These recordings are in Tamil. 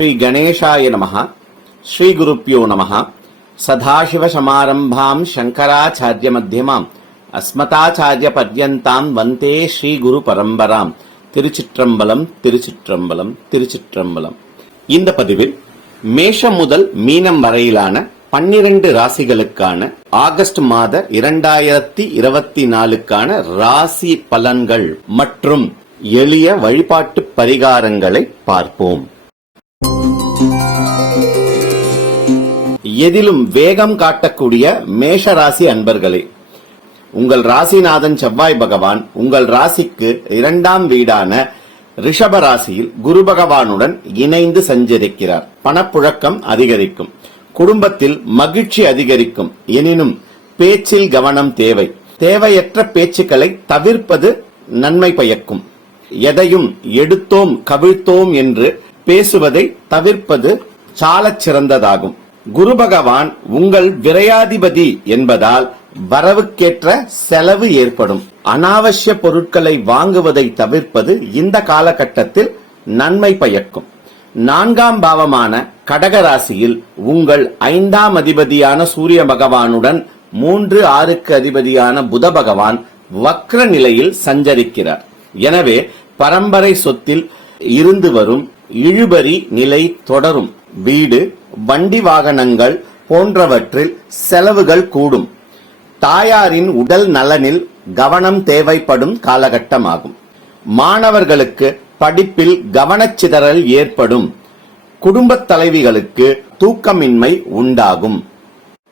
ஸ்ரீ கணேசாய நமஹ. ஸ்ரீ குருப்யோ நமஹ. சதாசிவ சமாரம்பாம் சங்கராச்சாரிய மத்தியமாம் அஸ்மதாச்சாரிய பர்யந்தாம் வந்தே ஸ்ரீ குரு பரம்பராம். திருச்சிற்றம்பலம், திருச்சிற்றம்பலம், திருச்சிற்றம்பலம். இந்த பதிவில் மேஷம் முதல் மீனம் வரையிலான 12 ராசிகளுக்கான ஆகஸ்ட் மாத 2024க்கான ராசி பலன்கள் மற்றும் எளிய வழிபாட்டு பரிகாரங்களை பார்ப்போம். எதிலும் வேகம் காட்டக்கூடிய மேஷ ராசி அன்பர்களே, உங்கள் ராசிநாதன் செவ்வாய் பகவான் உங்கள் ராசிக்கு 2ஆம் வீடான ரிஷப ராசியில் குரு பகவானுடன் இணைந்து சஞ்சரிக்கிறார். பணப்புழக்கம் அதிகரிக்கும், குடும்பத்தில் மகிழ்ச்சி அதிகரிக்கும். எனினும் பேச்சில் கவனம் தேவை. தேவையற்ற பேச்சுக்களை தவிர்ப்பது நன்மை பயக்கும். எதையும் எடுத்தோம் கவிழ்த்தோம் என்று பேசுவதை தவிர்ப்பது சாலச் சிறந்ததாகும். குரு பகவான் உங்கள் விரையாதிபதி என்பதால் வரவுக்கேற்ற செலவு ஏற்படும். அனாவசிய பொருட்களை வாங்குவதை தவிர்ப்பது இந்த காலகட்டத்தில் நன்மை பயக்கும். 4ஆம் பாவமான கடக ராசியில் உங்கள் 5ஆம் அதிபதியான சூரிய பகவானுடன் 3, 6க்கு அதிபதியான புத பகவான் வக்ர நிலையில் சஞ்சரிக்கிறார். எனவே பரம்பரை சொத்தில் இருந்து வரும் இழுபறி நிலை தொடரும். வீடு, வண்டி வாகனங்கள் போன்றவற்றில் செலவுகள் கூடும். தாயாரின் உடல் நலனில் கவனம் தேவைப்படும் காலகட்டமாகும். மாணவர்களுக்கு படிப்பில் கவனச்சிதறல் ஏற்படும். குடும்பத் தலைவிகளுக்கு தூக்கமின்மை உண்டாகும்.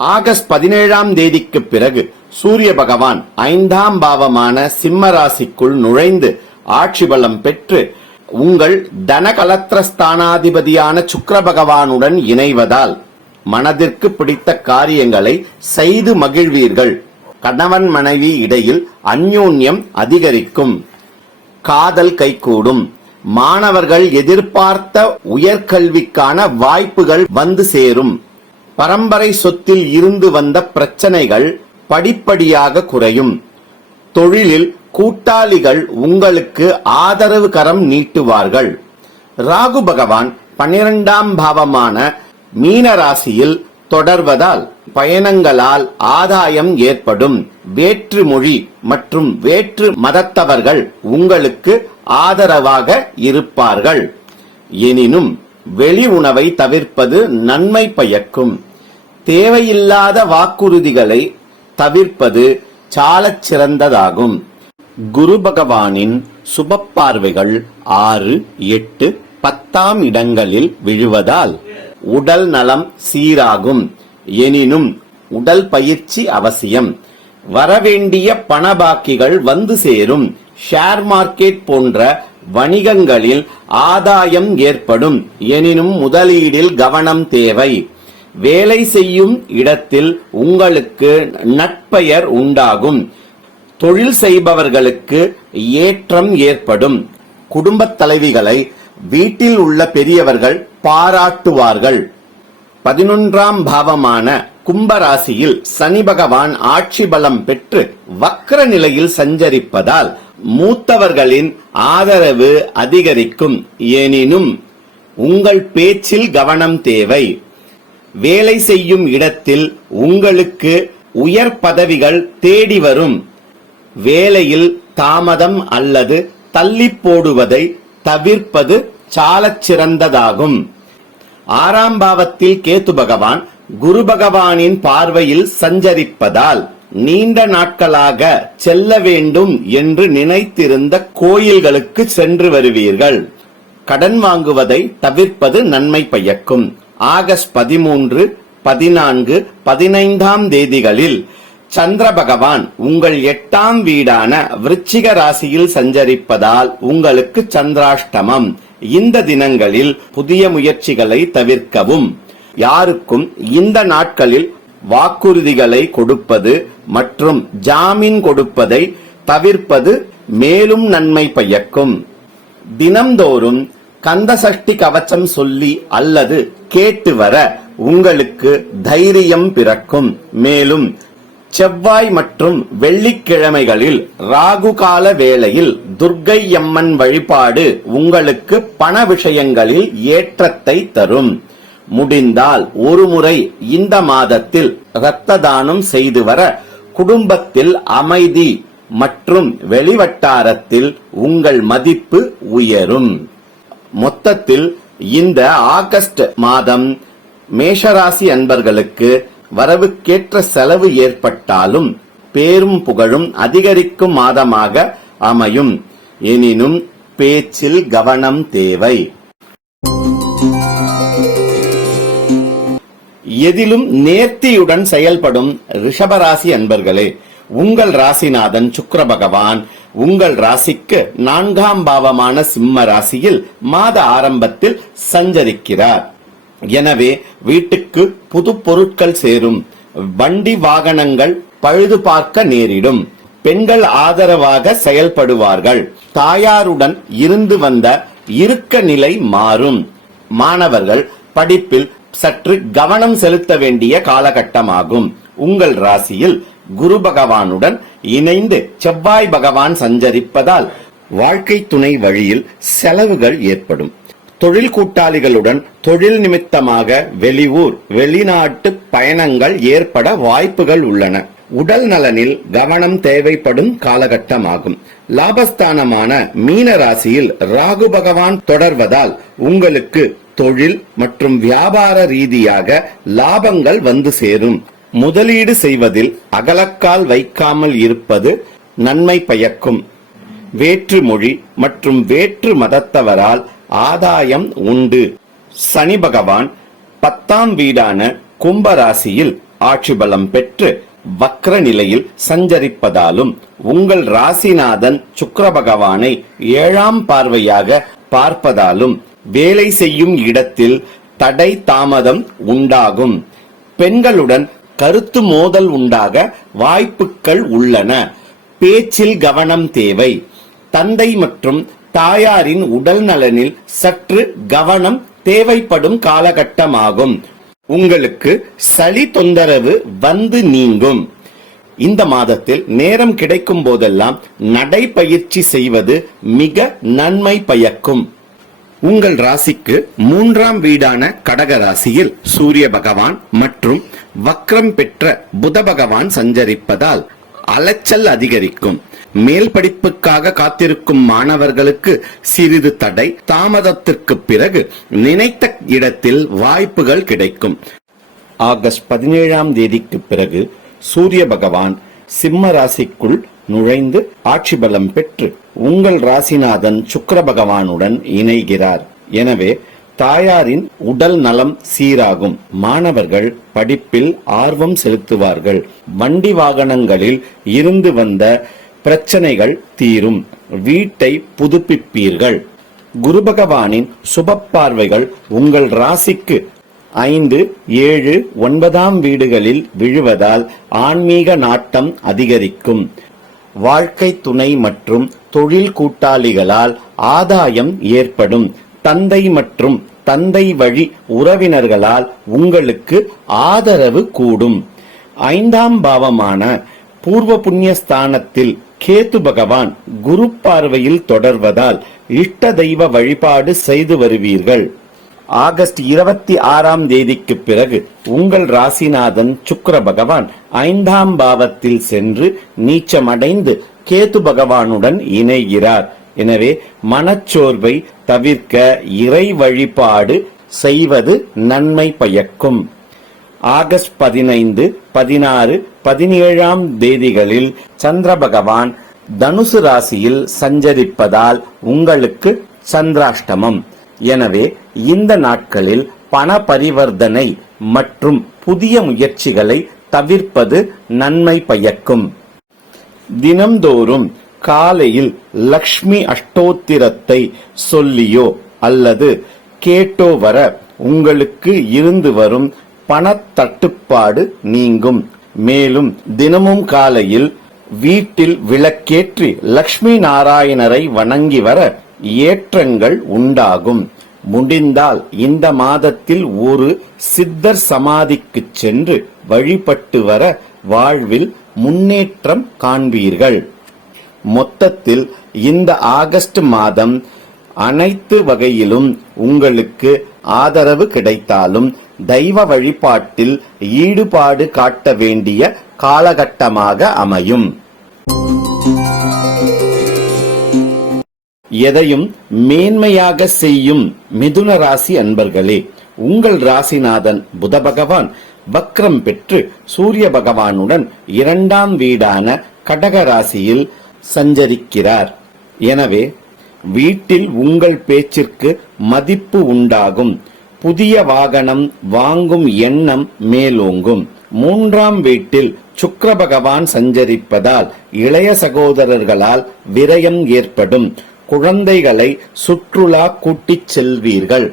ஆகஸ்ட் 17ஆம் தேதிக்கு பிறகு சூரிய பகவான் 5ஆம் பாவமான சிம்ம ராசிக்குள் நுழைந்து ஆட்சி பலம் பெற்று உங்கள் தனகலத்திரஸ்தானாதிபதியான சுக்கிர பகவானுடன் இணைவதால் மனதிற்கு பிடித்த காரியங்களை செய்து மகிழ்வீர்கள். கணவன் மனைவி இடையில் அந்யோன்யம் அதிகரிக்கும். காதல் கைகூடும். மாணவர்கள் எதிர்பார்த்த உயர்கல்விக்கான வாய்ப்புகள் வந்து சேரும். பரம்பரை சொத்தில் இருந்து வந்த பிரச்சனைகள் படிப்படியாக குறையும். தொழிலில் கூட்டாளிகள் உங்களுக்கு ஆதரவு கரம் நீட்டுவார்கள். ராகு பகவான் 12ஆம் பாவமான மீன ராசியில் தொடர்வதால் பயணங்களால் ஆதாயம் ஏற்படும். வேற்று மொழி மற்றும் வேற்று மதத்தவர்கள் உங்களுக்கு ஆதரவாக இருப்பார்கள். எனினும் வெளி உணவை தவிர்ப்பது நன்மை பயக்கும். தேவையில்லாத வாக்குறுதிகளை தவிர்ப்பது சாலச் சிறந்ததாகும். குரு பகவானின் சுப பார்வைகள் 6, 8, 10ஆம் இடங்களில் விழுவதால் உடல் நலம் சீராகும். எனினும் உடல் பயிற்சி அவசியம். வரவேண்டிய பணபாக்கிகள் வந்து சேரும். ஷேர் மார்க்கெட் போன்ற வணிகங்களில் ஆதாயம் ஏற்படும். எனினும் முதலீடில் கவனம் தேவை. வேலை செய்யும் இடத்தில் உங்களுக்கு நற்பெயர் உண்டாகும். தொழில் செய்பவர்களுக்கு ஏற்றம் ஏற்படும். குடும்பத் தலைவிகளை வீட்டில் உள்ள பெரியவர்கள் பாராட்டுவார்கள். 11ஆம் பாவமான கும்பராசியில் சனி பகவான் ஆட்சி பலம் பெற்று வக்ர நிலையில் சஞ்சரிப்பதால் மூத்தவர்களின் ஆதரவு அதிகரிக்கும். எனினும் உங்கள் பேச்சில் கவனம் தேவை. வேலை செய்யும் இடத்தில் உங்களுக்கு உயர் பதவிகள் தேடி வரும். வேலையில் தாமதம் அல்லது தள்ளி போடுவதை தவிர்ப்பது சாலச் சிறந்ததாகும். 6ஆம் பாவத்தில் கேத்து பகவான் குரு பகவானின் பார்வையில் சஞ்சரிப்பதால் நீண்ட நாட்களாக செல்ல வேண்டும் என்று நினைத்திருந்த கோயில்களுக்கு சென்று வருவீர்கள். கடன் வாங்குவதை தவிர்ப்பது நன்மை பயக்கும். ஆகஸ்ட் 13, 14, 15ஆம் தேதிகளில் சந்திர பகவான் உங்கள் 8ஆம் வீடான விருச்சிக ராசியில் சஞ்சரிப்பதால் உங்களுக்கு சந்திராஷ்டமம். இந்த தினங்களில் புதிய முயற்சிகளை தவிர்க்கவும். யாருக்கும் இந்த நாட்களில் வாக்குறுதிகளை கொடுப்பது மற்றும் ஜாமீன் கொடுப்பதை தவிர்ப்பது மேலும் நன்மை பயக்கும். தினம்தோறும் கந்த சஷ்டி கவச்சம் சொல்லி அல்லது கேட்டு வர உங்களுக்கு தைரியம் பிறக்கும். மேலும் செவ்வாய் மற்றும் வெள்ளிக்கிழமைகளில் ராகு கால வேளையில் துர்க்கை அம்மன் வழிபாடு உங்களுக்கு பண விஷயங்களில் ஏற்றத்தை தரும். முடிந்தால் ஒருமுறை இந்த மாதத்தில் இரத்த தானம் செய்து வர குடும்பத்தில் அமைதி மற்றும் வெளிவட்டாரத்தில் உங்கள் மதிப்பு உயரும். மொத்தத்தில் இந்த ஆகஸ்ட் மாதம் மேஷராசி அன்பர்களுக்கு வரவுக்கேற்ற செலவு ஏற்பட்டாலும் பேரும் புகழும் அதிகரிக்கும் மாதமாக அமையும். எனினும் பேச்சில் கவனம் தேவை. எதிலும் நேர்த்தியுடன் செயல்படும் ரிஷபராசி அன்பர்களே, உங்கள் ராசிநாதன் சுக்கிர பகவான் உங்கள் ராசிக்கு 4ஆம் பாவமான சிம்ம ராசியில் மாத ஆரம்பத்தில் சஞ்சரிக்கிறார். எனவே வீட்டுக்கு புது பொருட்கள் சேரும், வண்டி வாகனங்கள் பழுது பார்க்க நேரிடும், பெண்கள் ஆதரவாக செயல்படுவார்கள், தாயாருடன் இருந்து வந்த இறுக்க நிலை மாறும். மாணவர்கள் படிப்பில் சற்று கவனம் செலுத்த வேண்டிய காலகட்டமாகும். உங்கள் ராசியில் குரு பகவானுடன் இணைந்து செவ்வாய் பகவான் சஞ்சரிப்பதால் வாழ்க்கை துணை வழியில் செலவுகள் ஏற்படும். தொழில் கூட்டாளிகளுடன் தொழில் நிமித்தமாக வெளியூர் வெளிநாட்டு பயணங்கள் ஏற்பட வாய்ப்புகள் உள்ளன. உடல் நலனில் கவனம் தேவைப்படும் காலகட்டமாகும். லாபஸ்தானமான மீன ராசியில் ராகு பகவான் தொடர்வதால் உங்களுக்கு தொழில் மற்றும் வியாபார ரீதியாக லாபங்கள் வந்து சேரும். முதலீடு செய்வதில் அகலக்கால் வைக்காமல் இருப்பது நன்மை பயக்கும். வேற்று மொழி மற்றும் வேற்று மதத்தவரால் ஆதாயம் உண்டு. சனி பகவான் 10ஆம் வீடான கும்பராசியில் ஆட்சி பலம் பெற்று வக்ர நிலையில் சஞ்சரிப்பதாலும் உங்கள் ராசிநாதன் சுக்கிர பகவானை 7ஆம் பார்வையாக பார்ப்பதாலும் வேலை செய்யும் இடத்தில் தடை தாமதம் உண்டாகும். பெண்களுடன் கருத்து மோதல் உண்டாக வாய்ப்புகள் உள்ளன. பேச்சில் கவனம் தேவை. தந்தை மற்றும் தாயாரின் உடல் நலனில் சற்று கவனம் தேவைப்படும் காலகட்டமாகும். உங்களுக்கு சளி தொந்தரவு வந்து நீங்கும். இந்த மாதத்தில் நேரம் கிடைக்கும் போதெல்லாம் நடைபயிற்சி செய்வது மிக நன்மை பயக்கும். உங்கள் ராசிக்கு 3ஆம் வீடான கடக ராசியில் சூரிய பகவான் மற்றும் வக்ரம் பெற்ற புத பகவான் சஞ்சரிப்பதால் அலைச்சல் அதிகரிக்கும். மேல் படிப்புக்காக காத்திருக்கும் மாணவர்களுக்கு சிறிது தடை தாமதத்திற்கு பிறகு நினைத்த இடத்தில் வாய்ப்புகள் கிடைக்கும். ஆகஸ்ட் 17ஆம் தேதிக்கு பிறகு சூரிய பகவான் சிம்ம ராசிக்குள் நுழைந்து ஆட்சி பலம் பெற்று உங்கள் ராசிநாதன் சுக்கிர பகவானுடன் இணைகிறார். எனவே தாயாரின் உடல் நலம் சீராகும். மாணவர்கள் படிப்பில் ஆர்வம் செலுத்துவார்கள். வண்டி வாகனங்களில் இருந்து வந்த பிரச்சனைகள் தீரும். வீட்டை புதுப்பிப்பீர்கள். குரு பகவானின் சுப பார்வைகள் உங்கள் ராசிக்கு 5, 7, 9ஆம் வீடுகளில் விழுவதால் ஆன்மீக நாட்டம் அதிகரிக்கும். வாழ்க்கை துணை மற்றும் தொழில் கூட்டாளிகளால் ஆதாயம் ஏற்படும். தந்தை மற்றும் தந்தை வழி உறவினர்களால் உங்களுக்கு ஆதரவு கூடும். 5ஆம் பாவமான பூர்வ புண்ணிய ஸ்தானத்தில் கேது பகவான் குரு பார்வையில் தொடர்வதால் இஷ்ட தெய்வ வழிபாடு செய்து வருவீர்கள். ஆகஸ்ட் 26ஆம் தேதிக்கு பிறகு உங்கள் ராசிநாதன் சுக்கிர பகவான் 5ஆம் பாவத்தில் சென்று நீச்சமடைந்து கேது பகவானுடன் இணைகிறார். எனவே மனச்சோர்வை தவிர்க்க இறை வழிபாடு செய்வது நன்மை பயக்கும். ஆகஸ்ட் 15, 16, 17ஆம் தேதிகளில் சந்திர பகவான் தனுசு ராசியில் சஞ்சரிப்பதால் உங்களுக்கு சந்திராஷ்டமம். எனவே இந்த நாட்களில் பண பரிவர்த்தனை மற்றும் புதிய முயற்சிகளை தவிர்ப்பது நன்மை பயக்கும். தினம்தோறும் காலையில் லக்ஷ்மி அஷ்டோத்திரத்தை சொல்லியோ அல்லது கேட்டோ வர உங்களுக்கு இருந்து வரும் பணத்தட்டுப்பாடு நீங்கும். மேலும் தினமும் காலையில் வீட்டில் விளக்கேற்றி லக்ஷ்மி நாராயணரை வணங்கி வர ஏற்றங்கள் உண்டாகும். முடிந்தால் இந்த மாதத்தில் ஒரு சித்தர் சமாதிக்கு சென்று வழிபட்டு வர வாழ்வில் முன்னேற்றம் காண்பீர்கள். மொத்தத்தில் இந்த ஆகஸ்ட் மாதம் அனைத்து வகையிலும் உங்களுக்கு ஆதரவு கிடைத்தாலும் தெய்வ வழிபாட்டில் ஈடுபாடு காட்ட வேண்டிய காலகட்டமாக அமையும். எதையும் மேன்மையாக செய்யும் மிதுன ராசி அன்பர்களே, உங்கள் ராசிநாதன் புத பகவான் வக்ரம் பெற்று சூரிய பகவானுடன் 2ஆம் வீடான கடக ராசியில் சஞ்சரிக்கிறார். எனவே வீட்டில் உங்கள் பேச்சிற்கு மதிப்பு உண்டாகும். புதிய வாகனம் வாங்கும் எண்ணம் மேலோங்கும். 3ஆம் வீட்டில் சுக்கிர பகவான் சஞ்சரிப்பதால் இளைய சகோதரர்களால் விரயம் ஏற்படும். குழந்தைகளை சுற்றுலா கூட்டிச் செல்வீர்கள்.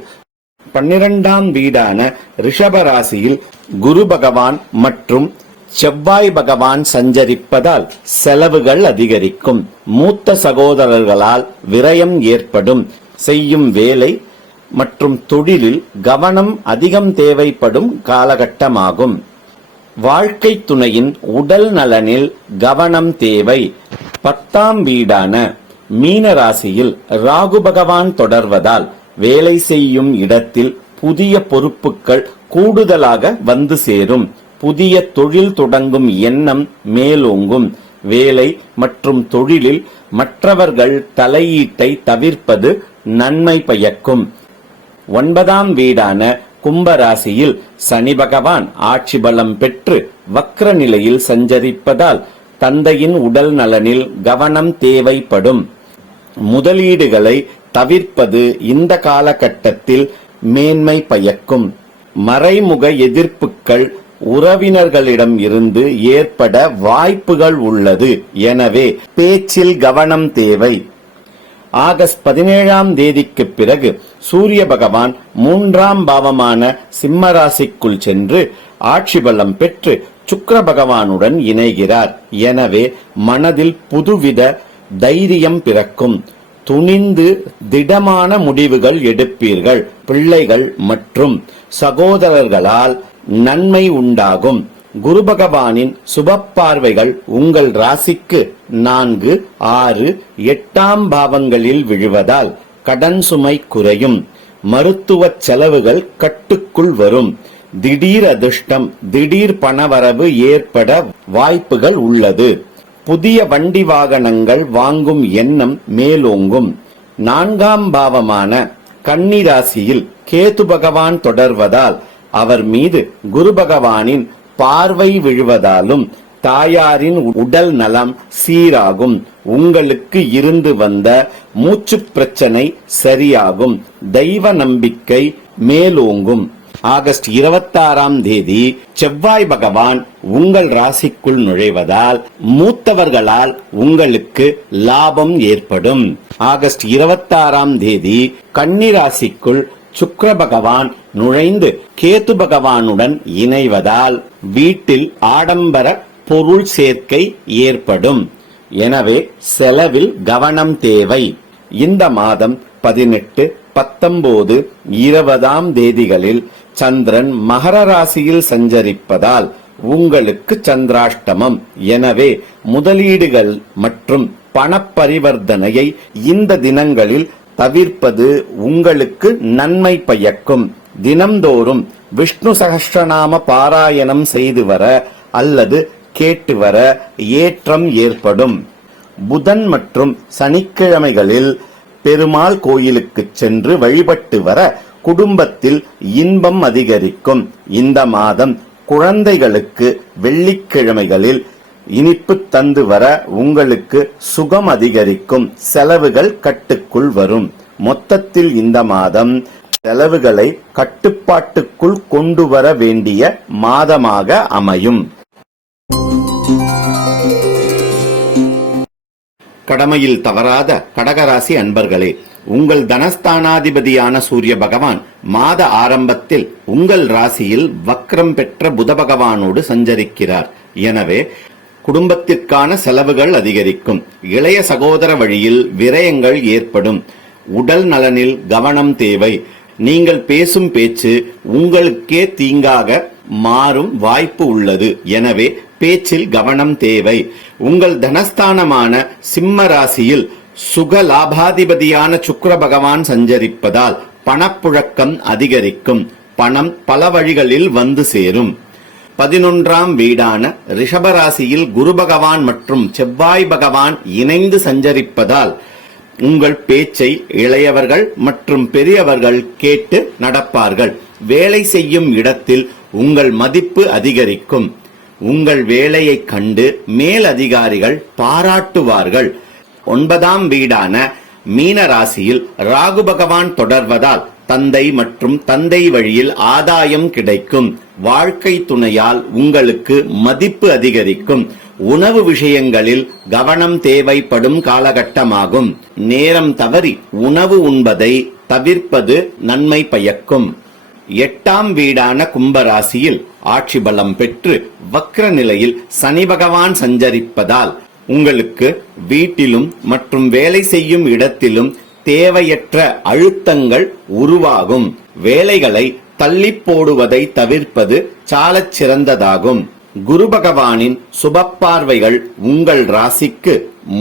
12ஆம் வீடான ரிஷப ராசியில் குரு பகவான் மற்றும் செவ்வாய் பகவான் சஞ்சரிப்பதால் செலவுகள் அதிகரிக்கும். மூத்த சகோதரர்களால் விரயம் ஏற்படும். செய்யும் வேலை மற்றும் தொழிலில் கவனம் அதிகம் தேவைப்படும் காலகட்டமாகும். வாழ்க்கை துணையின் உடல் நலனில் கவனம் தேவை. 10ஆம் வீடான மீன ராசியில் ராகு பகவான் தொடர்வதால் வேலை செய்யும் இடத்தில் புதிய பொறுப்புகள் கூடுதலாக வந்து சேரும். புதிய தொழில் தொடங்கும் எண்ணம் மேலோங்கும். வேலை மற்றும் தொழிலில் மற்றவர்கள் தலையீட்டை தவிர்ப்பது நன்மை பயக்கும். 9ஆம் வீடான கும்பராசியில் சனி பகவான் ஆட்சி பலம் பெற்று வக்ர நிலையில் சஞ்சரிப்பதால் தந்தையின் உடல் நலனில் கவனம் தேவைப்படும். முதலீடுகளை தவிர்ப்பது இந்த காலகட்டத்தில் மேன்மை பயக்கும். மறைமுக எதிர்ப்புகள் உறவினர்களிடம் இருந்து ஏற்பட வாய்ப்புகள் உள்ளது. எனவே பேச்சில் கவனம் தேவை. ஆகஸ்ட் 17ஆம் தேதிக்கு பிறகு சூரிய பகவான் 3ஆம் பாவமான சிம்ம ராசிக்குள் சென்று ஆட்சி பலம் பெற்று சுக்கிர பகவானுடன் இணைகிறார். எனவே மனதில் புதுவித தைரியம் பிறக்கும். துணிந்து திடமான முடிவுகள் எடுப்பீர்கள். பிள்ளைகள் மற்றும் சகோதரர்களால் நன்மை உண்டாகும். குரு பகவானின் சுப பார்வைகள் உங்கள் ராசிக்கு 4, 6, 8ஆம் பாவங்களில் விழுவதால் கடன் சுமை குறையும். மருத்துவ செலவுகள் கட்டுக்குள் வரும். திடீர் அதிர்ஷ்டம், திடீர் பணவரவு ஏற்பட வாய்ப்புகள் உள்ளது. புதிய வண்டி வாகனங்கள் வாங்கும் எண்ணம் மேலோங்கும். 4ஆம் பாவமான கன்னி ராசியில் கேது பகவான் தொடர்வதால் அவர் மீது குரு பகவானின் பார்வை விழுவதாலும் தாயாரின் உடல் நலம் சீராகும். உங்களுக்கு இருந்து வந்த மூச்சு பிரச்சனை சரியாகும். தெய்வ நம்பிக்கை மேலோங்கும். ஆகஸ்ட் 26ஆம் தேதி செவ்வாய் பகவான் உங்கள் ராசிக்குள் நுழைவதால் மூத்தவர்களால் உங்களுக்கு லாபம் ஏற்படும். ஆகஸ்ட் 26ஆம் தேதி கன்னி ராசிக்குள் சுக்கிர பகவான் நுழைந்து கேது பகவானுடன் இணைவதால் வீட்டில் ஆடம்பர பொருள் சேர்க்கை ஏற்படும். எனவே செலவில் கவனம் தேவை. இந்த மாதம் 18, 19, 20ஆம் தேதிகளில் சந்திரன் மகர ராசியில் சஞ்சரிப்பதால் உங்களுக்கு சந்திராஷ்டமம். எனவே முதலீடுகள் மற்றும் பணப்பரிவர்த்தனையை இந்த தினங்களில் தவிர்ப்பது உங்களுக்கு நன்மை பயக்கும். தினம்தோறும் விஷ்ணு சகஸ்ரநாம பாராயணம் செய்து வர அல்லது கேட்டு வர ஏற்றம் ஏற்படும். புதன் மற்றும் சனிக்கிழமைகளில் பெருமாள் கோயிலுக்கு சென்று வழிபட்டு வர குடும்பத்தில் இன்பம் அதிகரிக்கும். இந்த மாதம் குழந்தைகளுக்கு வெள்ளிக்கிழமைகளில் இனிப்பு தந்து வர உங்களுக்கு சுகம் அதிகரிக்கும். செலவுகள் கட்டுக்குள் வரும். மொத்தத்தில் இந்த மாதம் செலவுகளை கட்டுப்பாட்டுக்குள் கொண்டு வர வேண்டிய மாதமாக அமையும். கடமையில் தவறாத கடகராசி அன்பர்களே, உங்கள் தனஸ்தானாதிபதியான சூரிய பகவான் மாத ஆரம்பத்தில் உங்கள் ராசியில் வக்ரம் பெற்ற புத பகவானோடு சஞ்சரிக்கிறார். எனவே குடும்பத்திற்கான செலவுகள் அதிகரிக்கும். இளைய சகோதர வழியில் விரயங்கள் ஏற்படும். உடல் நலனில் கவனம் தேவை. நீங்கள் பேசும் பேச்சு உங்களுக்கே தீங்காக மாறும் வாய்ப்பு உள்ளது. எனவே பேச்சில் கவனம் தேவை. உங்கள் தனஸ்தானமான சிம்ம ராசியில் சுக லாபாதிபதியான சுக்கிர பகவான் சஞ்சரிப்பதால் பணப்புழக்கம் அதிகரிக்கும். பணம் பல வழிகளில் வந்து சேரும். 11ஆம் வீடான ரிஷபராசியில் குரு பகவான் மற்றும் செவ்வாய் பகவான் இணைந்து சஞ்சரிப்பதால் உங்கள் பேச்சை இளையவர்கள் மற்றும் பெரியவர்கள் கேட்டு நடப்பார்கள். வேலை செய்யும் இடத்தில் உங்கள் மதிப்பு அதிகரிக்கும். உங்கள் வேலையை கண்டு மேலதிகாரிகள் பாராட்டுவார்கள். 9ஆம் வீடான மீன ராசியில் ராகு பகவான் தொடர்வதால் தந்தை மற்றும் தந்தை வழியில் ஆதாயம் கிடைக்கும். வாழ்க்கை துணையால் உங்களுக்கு மதிப்பு அதிகரிக்கும். உணவு விஷயங்களில் கவனம் தேவைப்படும் காலகட்டமாகும். நேரம் தவறி உணவு உண்பதை தவிர்ப்பது நன்மை பயக்கும். 8ஆம் வீடான கும்பராசியில் ஆட்சி பலம் பெற்று வக்ர நிலையில் சனி பகவான் சஞ்சரிப்பதால் உங்களுக்கு வீட்டிலும் மற்றும் வேலை செய்யும் இடத்திலும் தேவையற்ற அழுத்தங்கள் உருவாகும். வேலைகளை தள்ளி போடுவதை தவிர்ப்பது சாலச் சிறந்ததாகும். குரு பகவானின் சுப பார்வைகள் உங்கள் ராசிக்கு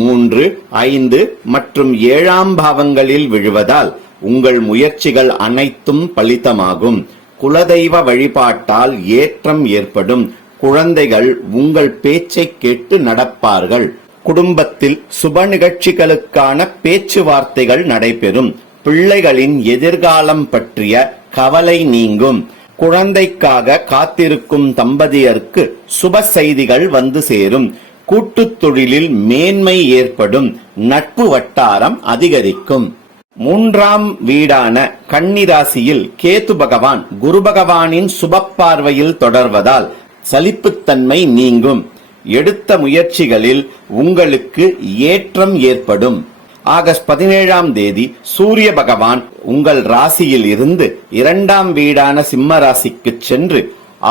3, 5 மற்றும் 7ஆம் பாவங்களில் விழுவதால் உங்கள் முயற்சிகள் அனைத்தும் பலிதமாகும். குலதெய்வ வழிபாட்டால் ஏற்றம் ஏற்படும். குழந்தைகள் உங்கள் பேச்சை கேட்டு நடப்பார்கள். குடும்பத்தில் சுப நிகழ்ச்சிகளுக்கான பேச்சுவார்த்தைகள் நடைபெறும். பிள்ளைகளின் எதிர்காலம் பற்றிய கவலை நீங்கும். குழந்தைக்காக காத்திருக்கும் தம்பதியருக்கு சுப செய்திகள் வந்து சேரும். கூட்டுத் தொழிலில் மேன்மை ஏற்படும். நட்பு வட்டாரம் அதிகரிக்கும். 3ஆம் வீடான கன்னிராசியில் கேது பகவான் குரு பகவானின் சுப பார்வையில் தொடர்வதால் சலிப்புத்தன்மை நீங்கும். எடுத்த முயற்சிகளில் உங்களுக்கு ஏற்றம் ஏற்படும். ஆகஸ்ட் 17ஆம் தேதி சூரிய பகவான் உங்கள் ராசியில் இருந்து 2ஆம் வீடான சிம்ம ராசிக்கு சென்று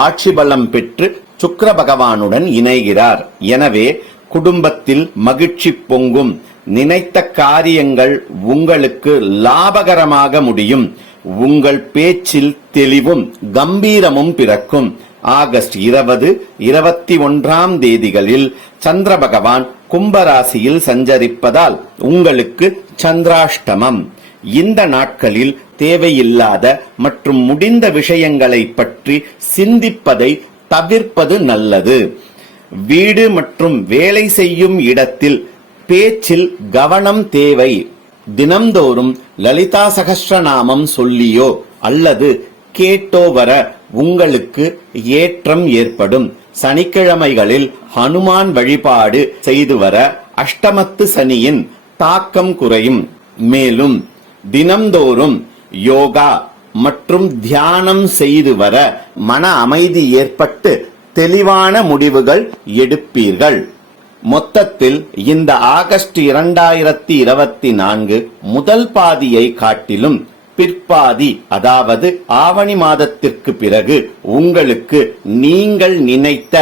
ஆட்சி பலம் பெற்று சுக்கிர பகவானுடன் இணைகிறார். எனவே குடும்பத்தில் மகிழ்ச்சி பொங்கும். நினைத்த காரியங்கள் உங்களுக்கு லாபகரமாக முடியும். உங்கள் பேச்சில் தெளிவும் கம்பீரமும் பிறக்கும். ஆகஸ்ட் 20, 21ஆம் தேதிகளில் சந்திர பகவான் கும்பராசியில் சஞ்சரிப்பதால் உங்களுக்கு சந்திராஷ்டமம். இந்த நாட்களில் தேவையில்லாத மற்றும் முடிந்த விஷயங்களை பற்றி சிந்திப்பதை தவிர்ப்பது நல்லது. வீடு மற்றும் வேலை செய்யும் இடத்தில் பேச்சில் கவனம் தேவை. தினம்தோறும் லலிதா சகஸ்ரநாமம் சொல்லியோ அல்லது கேட்டோ வர உங்களுக்கு ஏற்றம் ஏற்படும். சனிக்கிழமைகளில் ஹனுமான் வழிபாடு செய்து வர அஷ்டமத்து சனியின் தாக்கம் குறையும். மேலும் தினம்தோறும் யோகா மற்றும் தியானம் செய்து வர மன அமைதி ஏற்பட்டு தெளிவான முடிவுகள் எடுப்பீர்கள். மொத்தத்தில் இந்த ஆகஸ்ட் 2024 முதல் பாதியை காட்டிலும் பிற்பாதி, அதாவது ஆவணி மாதத்திற்கு பிறகு உங்களுக்கு நீங்கள் நினைத்த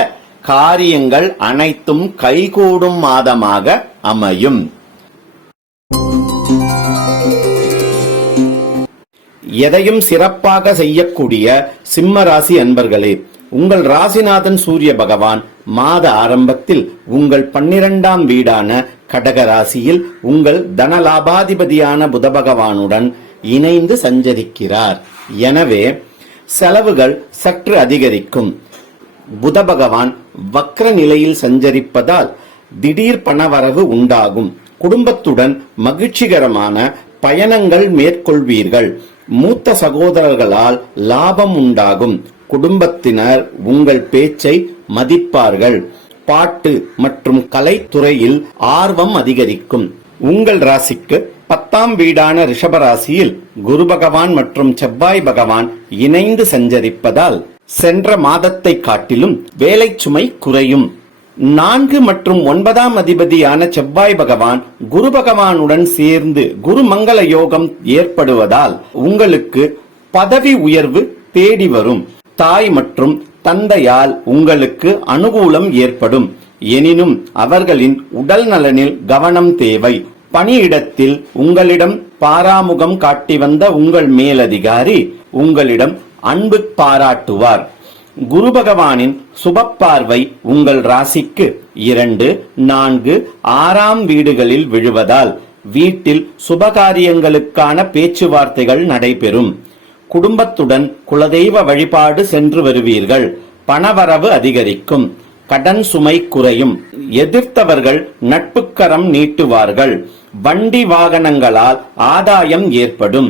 காரியங்கள் அனைத்தும் கைகூடும் மாதமாக அமையும். எதையும் சிறப்பாக செய்யக்கூடிய சிம்ம ராசி அன்பர்களே, உங்கள் ராசிநாதன் சூரிய பகவான் மாத ஆரம்பத்தில் உங்கள் 12ஆம் வீடான கடக ராசியில் உங்கள் தனலாபாதிபதியான புத பகவானுடன் இணைந்து சஞ்சரிக்கிறார். எனவே செலவுகள் சற்று அதிகரிக்கும். புத பகவான் வக்ர நிலையில் சஞ்சரிப்பதால் திடீர் பணவரவு உண்டாகும். குடும்பத்துடன் மகிழ்ச்சிகரமான பயணங்கள் மேற்கொள்வீர்கள். மூத்த சகோதரர்களால் லாபம் உண்டாகும். குடும்பத்தினர் உங்கள் பேச்சை மதிப்பார்கள். பாட்டு மற்றும் கலைத்துறையில் ஆர்வம் அதிகரிக்கும். உங்கள் ராசிக்கு 10ஆம் வீடான ரிஷபராசியில் குரு பகவான் மற்றும் செவ்வாய் பகவான் இணைந்து சஞ்சரிப்பதால் சென்ற மாதத்தை காட்டிலும் வேலை சுமை குறையும். 4 மற்றும் 9ஆம் அதிபதியான செவ்வாய் பகவான் குரு பகவானுடன் சேர்ந்து குரு மங்கள யோகம் ஏற்படுவதால் உங்களுக்கு பதவி உயர்வு தேடி வரும். தாய் மற்றும் தந்தையால் உங்களுக்கு அனுகூலம் ஏற்படும். எனினும் அவர்களின் உடல் நலனில் கவனம் தேவை. பணியிடத்தில் உங்களிடம் பாராமுகம் காட்டி வந்த உங்கள் மேலதிகாரி உங்களிடம் அன்பு பாராட்டுவார். குரு பகவானின் சுப பார்வை உங்கள் ராசிக்கு 2, 4, 6ஆம் வீடுகளில் விழுவதால் வீட்டில் சுபகாரியங்களுக்கான பேச்சுவார்த்தைகள் நடைபெறும். குடும்பத்துடன் குலதெய்வ வழிபாடு சென்று வருவீர்கள். பணவரவு அதிகரிக்கும். கடன் சுமை குறையும். எதிர்த்தவர்கள் நட்புக்கரம் நீட்டுவார்கள். வண்டி வாகனங்களால் ஆதாயம் ஏற்படும்.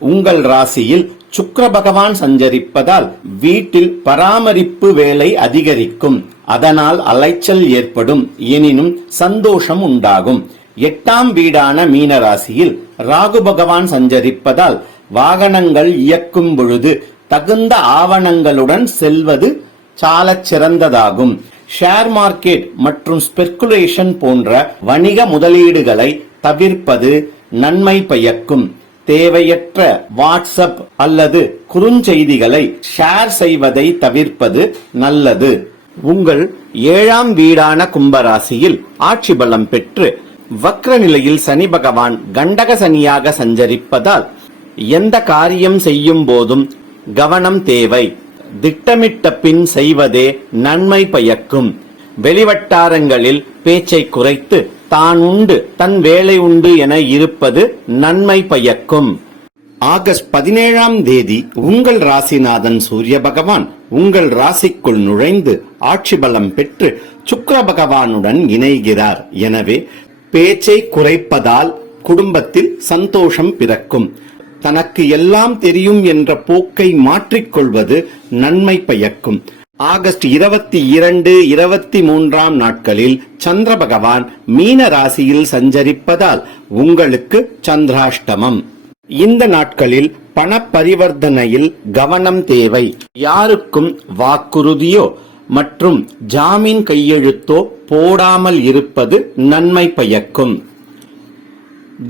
உங்கள் ராசியில் சுக்கிர பகவான் சஞ்சரிப்பதால் வீட்டில் பராமரிப்பு வேலை அதிகரிக்கும். அதனால் அலைச்சல் ஏற்படும். எனினும் சந்தோஷம் உண்டாகும். 8ஆம் வீடான மீன ராசியில் ராகு பகவான் சஞ்சரிப்பதால் வாகனங்கள் இயக்கும் பொழுது தகுந்த ஆவணங்களுடன் செல்வது சாலச் சிறந்ததாகும். ஷேர் மார்க்கெட் மற்றும் ஸ்பெகுலேஷன் போன்ற வணிக முதலீடுகளை தவிர்ப்பது நன்மை பயக்கும். தேவையற்ற வாட்ஸ்அப் அல்லது குறுஞ்செய்திகளை ஷேர் செய்வதை தவிர்ப்பது நல்லது. உங்கள் 7ஆம் வீடான கும்பராசியில் ஆட்சி பலம் பெற்று வக்ர நிலையில் சனி பகவான் கண்டக சனியாக சஞ்சரிப்பதால் எந்த காரியம் செய்யும் போதும் கவனம் தேவை. திட்டமிட்ட பின் செய்வதே நன்மை பயக்கும். வெளிவட்டாரங்களில் பேச்சை குறைத்து தான் உண்டு தன் வேலை உண்டு என இருப்பது நன்மை பயக்கும். ஆகஸ்ட் 17ஆம் தேதி உங்கள் ராசிநாதன் சூரிய பகவான் உங்கள் ராசிக்குள் நுழைந்து ஆட்சி பலம் பெற்று சுக்கிர பகவானுடன் இணைகிறார். எனவே பேச்சை குறைப்பதால் குடும்பத்தில் சந்தோஷம் பிறக்கும். தனக்கு எல்லாம் தெரியும் என்ற போக்கை மாற்றிக்கொள்வது நன்மை பயக்கும். ஆகஸ்ட் 22, 23ஆம் நாட்களில் சந்திர பகவான் மீன ராசியில் சஞ்சரிப்பதால் உங்களுக்கு சந்திராஷ்டமம். இந்த நாட்களில் பண பரிவர்த்தனையில் கவனம் தேவை. யாருக்கும் வாக்குறுதியோ மற்றும் ஜாமீன் கையெழுத்தோ போடாமல் இருப்பது நன்மை பயக்கும்.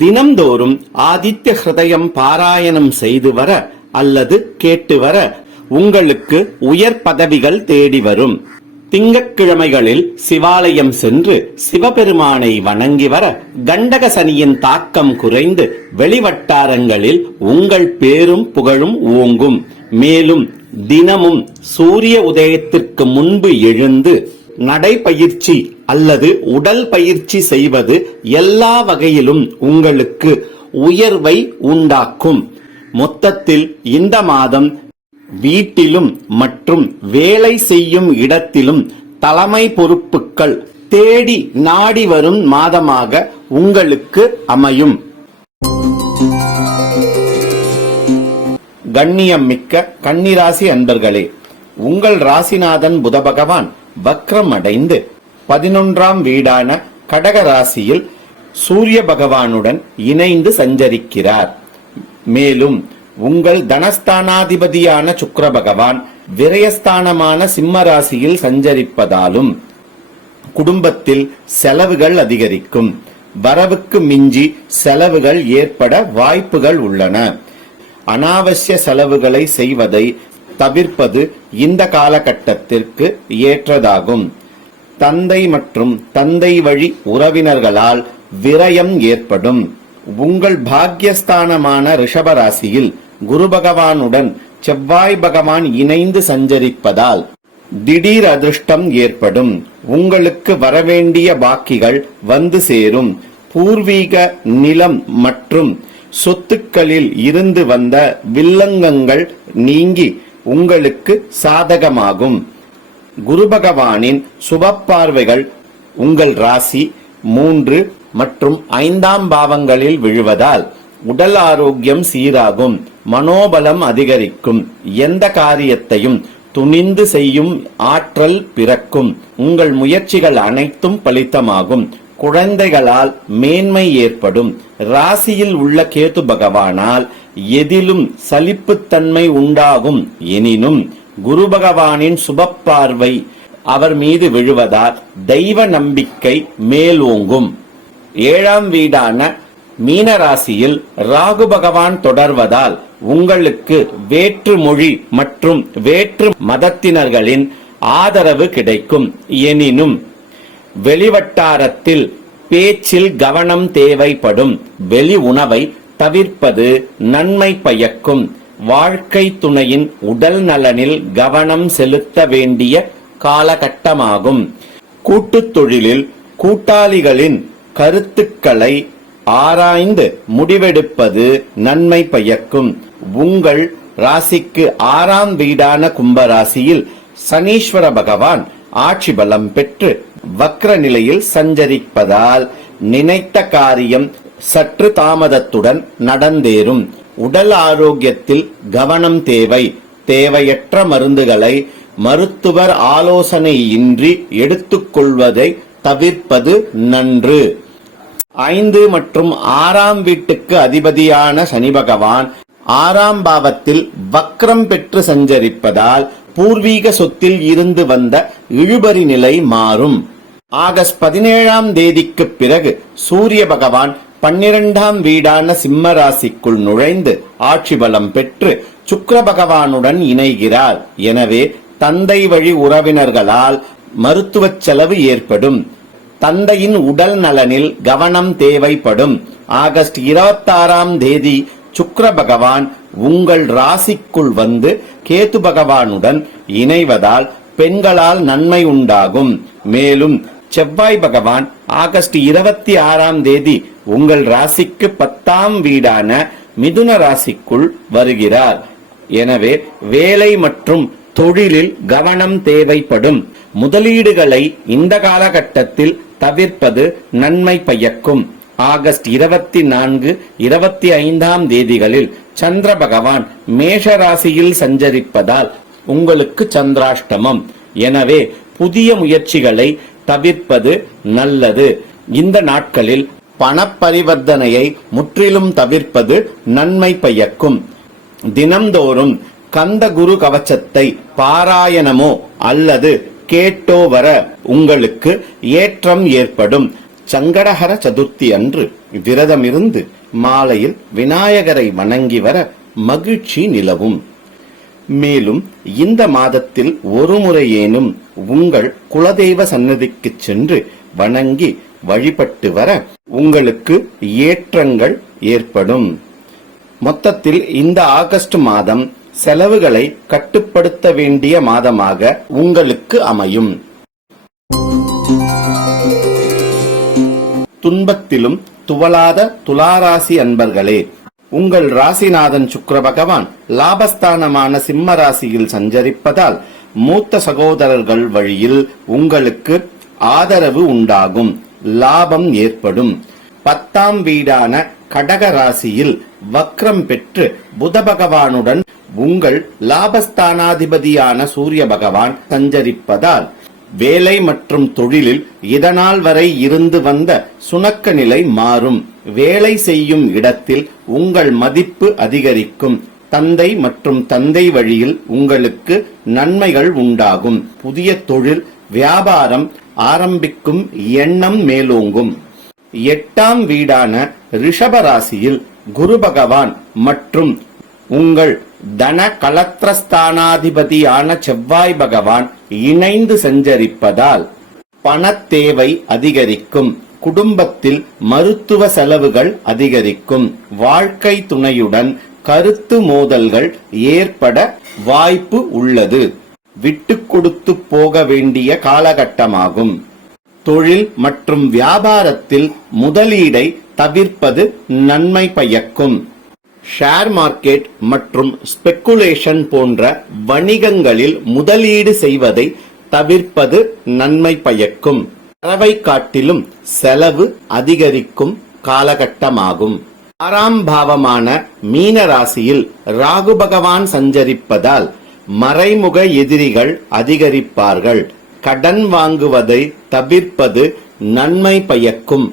தினம்தோறும் ஆதித்ய ஹிருதயம் பாராயணம் செய்து வர அல்லது கேட்டு வர உங்களுக்கு உயர் பதவிகள் தேடி வரும். திங்கட்கிழமைகளில் சிவாலயம் சென்று சிவபெருமானை வணங்கி வர கண்டக சனியின் தாக்கம் குறைந்து வெளிவட்டாரங்களில் உங்கள் பேரும் புகழும் ஓங்கும். மேலும் தினமும் சூரிய உதயத்திற்கு முன்பு எழுந்து நடைபயிற்சி அல்லது உடல் பயிற்சி செய்வது எல்லா வகையிலும் உங்களுக்கு உயர்வை உண்டாக்கும். மொத்தத்தில் இந்த மாதம் வீட்டிலும் மற்றும் வேலை செய்யும் இடத்திலும் தலைமை பொறுப்புகள் தேடி நாடி வரும் மாதமாக உங்களுக்கு அமையும். கண்ணியம் மிக்க கன்னிராசி அன்பர்களே, உங்கள் ராசிநாதன் புத பகவான் வக்ரம் அடைந்து 11ஆம் வீடான கடக ராசியில் சூரிய பகவானுடன் இணைந்து சஞ்சரிக்கிறார். மேலும் உங்கள் தனஸ்தானாதிபதியான சுக்கிர பகவான் விரயஸ்தானமான சிம்ம ராசியில் சஞ்சரிப்பதாலும் குடும்பத்தில் செலவுகள் அதிகரிக்கும். வரவுக்கு மிஞ்சி செலவுகள் ஏற்பட வாய்ப்புகள் உள்ளன. அனாவசிய செலவுகளை செய்வதை தவிர்ப்பது இந்த காலகட்டத்திற்கு ஏற்றதாகும். தந்தை மற்றும் தந்தை வழி உறவினர்களால் விரயம் ஏற்படும். உங்கள் பாக்யஸ்தானமான ரிஷபராசியில் குரு பகவானுடன் செவ்வாய் பகவான் இணைந்து சஞ்சரிப்பதால் திடீர் அதிர்ஷ்டம் ஏற்படும். உங்களுக்கு வரவேண்டிய பாக்கிகள் வந்து சேரும். பூர்வீக நிலம் மற்றும் சொத்துக்களில் இருந்து வந்த வில்லங்கங்கள் நீங்கி உங்களுக்கு சாதகமாகும். குரு பகவானின் சுப பார்வைகள் உங்கள் ராசி 3 மற்றும் 5ஆம் பாவங்களில் விழுவதால் உடல் ஆரோக்கியம் சீராகும். மனோபலம் அதிகரிக்கும். எந்த காரியத்தையும் துணிந்து செய்யும் ஆற்றல் பிறக்கும். உங்கள் முயற்சிகள் அனைத்தும் பலித்தமாகும். குழந்தைகளால் மேன்மை ஏற்படும். ராசியில் உள்ள கேது பகவானால் எதிலும் சலிப்புத்தன்மை உண்டாகும். எனினும் குரு பகவானின் சுப பார்வை அவர் மீது விழுவதால் தெய்வ நம்பிக்கை மேலோங்கும். 7ஆம் வீடான மீன ராசியில் ராகு பகவான் தொடர்வதால் உங்களுக்கு வேற்று மொழி மற்றும் வேற்று மதத்தினர்களின் ஆதரவு கிடைக்கும். எனினும் வெளிவட்டாரத்தில் பேச்சில் கவனம் தேவைப்படும். வெளி உணவை தவிர்ப்பது நன்மை பயக்கும். வாழ்க்கை துணையின் உடல் நலனில் கவனம் செலுத்த வேண்டிய காலகட்டமாகும். கூட்டுத் தொழிலில் கூட்டாளிகளின் கருத்துக்களை ஆராய்ந்து முடிவெடுப்பது நன்மை பயக்கும். உங்கள் ராசிக்கு 6ஆம் வீடான கும்பராசியில் சனீஸ்வர பகவான் ஆட்சி பலம் பெற்று வக்ர நிலையில் சஞ்சரிப்பதால் நினைத்த காரியம் சற்று தாமதத்துடன் நடந்தேறும். உடல் ஆரோக்கியத்தில் கவனம் தேவை. தேவையற்ற மருந்துகளை மருத்துவர் ஆலோசனையின்றி எடுத்துக்கொள்வதை தவிர்ப்பது நன்று. 5 மற்றும் 6ஆம் வீட்டுக்கு அதிபதியான சனி பகவான் 6ஆம் பாவத்தில் வக்ரம் பெற்று சஞ்சரிப்பதால் பூர்வீக சொத்தில் இருந்து வந்த இழுபறி நிலை மாறும். ஆகஸ்ட் 17ஆம் தேதிக்கு பிறகு சூரிய பகவான் 12ஆம் வீடான சிம்ம ராசிக்குள் நுழைந்து ஆட்சி பலம் பெற்று சுக்கிர பகவானுடன் இணைகிறார். எனவே தந்தை வழி உறவினர்களால் மருத்துவ செலவு ஏற்படும். தந்தையின் உடல் நலனில் கவனம் தேவைப்படும். ஆகஸ்ட் 26ஆம் தேதி சுக்கிர பகவான் உங்கள் ராசிக்குள் வந்து கேது பகவானுடன் இணைவதால் பெண்களால் நன்மை உண்டாகும். மேலும் செவ்வாய் பகவான் ஆகஸ்ட் 26ஆம் தேதி உங்கள் ராசிக்கு 10ஆம் வீடான மிதுன ராசிக்குள் வருகிறார். எனவே வேலை மற்றும் தொழிலில் கவனம் தேவைப்படும். முதலீடுகளை இந்த காலகட்டத்தில் தவிர்ப்பது நன்மை பயக்கும். ஆகஸ்ட் 24, 25ஆம் தேதிகளில் சந்திர பகவான் மேஷ ராசியில் சஞ்சரிப்பதால் உங்களுக்கு சந்திராஷ்டமம். எனவே புதிய முயற்சிகளை தவிர்ப்பது நல்லது. இந்த நாட்களில் பணப்பரிவர்த்தனையை முற்றிலும் தவிர்ப்பது நன்மை பயக்கும். தினம்தோறும் கந்த குரு கவச்சத்தை பாராயணமோ அல்லது கேட்டோ வர உங்களுக்கு ஏற்றம் ஏற்படும். சங்கடஹர சதுர்த்தி அன்று விரதமிருந்து மாலையில் விநாயகரை வணங்கி வர மகிழ்ச்சி நிலவும். மேலும் இந்த மாதத்தில் ஒரு முறையேனும் உங்கள் குலதெய்வ சன்னதிக்கு சென்று வணங்கி வழிபட்டு வர உங்களுக்கு ஏற்றங்கள் ஏற்படும். மொத்தத்தில் இந்த ஆகஸ்ட் மாதம் செலவுகளை கட்டுப்படுத்த வேண்டிய மாதமாக உங்களுக்கு அமையும். துன்பத்திலும் துவளாத துளாராசி அன்பர்களே, உங்கள் ராசிநாதன் சுக்கிர பகவான் லாபஸ்தானமான சிம்ம ராசியில் சஞ்சரிப்பதால் மூத்த சகோதரர்கள் வழியில் உங்களுக்கு ஆதரவு உண்டாகும், லாபம் ஏற்படும். 10ஆம் வீடான கடக ராசியில் வக்ரம் பெற்று புத பகவானுடன் உங்கள் லாபஸ்தானாதிபதியான சூரிய பகவான் சஞ்சரிப்பதால் வேலை மற்றும் தொழிலில் இதனால் வரை இருந்து வந்த சுணக்க நிலை மாறும். வேலை செய்யும் இடத்தில் உங்கள் மதிப்பு அதிகரிக்கும். தந்தை மற்றும் தந்தை வழியில் உங்களுக்கு நன்மைகள் உண்டாகும். புதிய தொழில் வியாபாரம் ஆரம்பிக்கும் எண்ணம் மேலோங்கும். 8ஆம் வீடான ரிஷப ராசியில் குரு பகவான் மற்றும் உங்கள் தன கலத்திரஸ்தானாதிபதியான செவ்வாய் பகவான் இணைந்து சஞ்சரிப்பதால் பணத்தேவை அதிகரிக்கும். குடும்பத்தில் மருத்துவ செலவுகள் அதிகரிக்கும். வாழ்க்கை துணையுடன் கருத்து மோதல்கள் ஏற்பட வாய்ப்பு உள்ளது. விட்டு கொடுத்து போக வேண்டிய காலகட்டமாகும். தொழில் மற்றும் வியாபாரத்தில் முதலீடை தவிர்ப்பது நன்மை பயக்கும். ஷேர் மார்க்கெட் மற்றும் ஸ்பெக்குலேஷன் போன்ற வணிகங்களில் முதலீடு செய்வதை தவிர்ப்பது நன்மை பயக்கும். வரவை காட்டிலும் செலவு அதிகரிக்கும் காலகட்டமாகும். 6ஆம் பாவமான மீன ராசியில் ராகு பகவான் சஞ்சரிப்பதால் மறைமுக எதிரிகள் அதிகரிப்பார்கள். கடன் வாங்குவதை தவிர்ப்பது நன்மை பயக்கும்.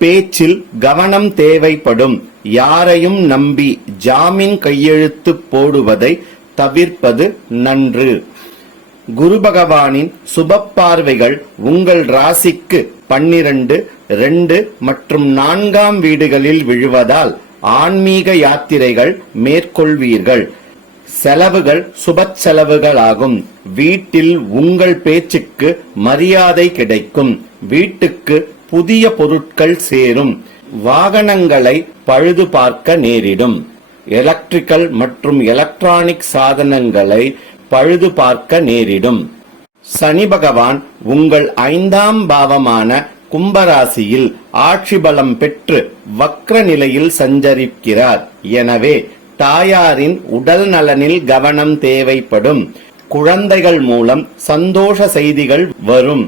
பேச்சில் கவனம் தேவைப்படும். யாரையும் நம்பி ஜாமீன் கையெழுத்து போடுவதை தவிர்ப்பது நன்று. குரு பகவானின் சுப பார்வைகள் உங்கள் ராசிக்கு 12, 2 மற்றும் 4ஆம் வீடுகளில் விழுவதால் ஆன்மீக யாத்திரைகள் மேற்கொள்வீர்கள். செலவுகள் சுப செலவுகளாகும். வீட்டில் உங்கள் பேச்சுக்கு மரியாதை கிடைக்கும். வீட்டுக்கு புதிய பொருட்கள் சேரும். வாகனங்களை பழுது பார்க்க நேரிடும். எலக்ட்ரிக்கல் மற்றும் எலக்ட்ரானிக் சாதனங்களை பழுது பார்க்க நேரிடும். சனி பகவான் உங்கள் 5ஆம் பாவமான கும்பராசியில் ஆட்சி பலம் பெற்று வக்ர நிலையில் சஞ்சரிக்கிறார். எனவே தாயாரின் உடல் நலனில் கவனம் தேவைப்படும். குழந்தைகள் மூலம் சந்தோஷ செய்திகள் வரும்.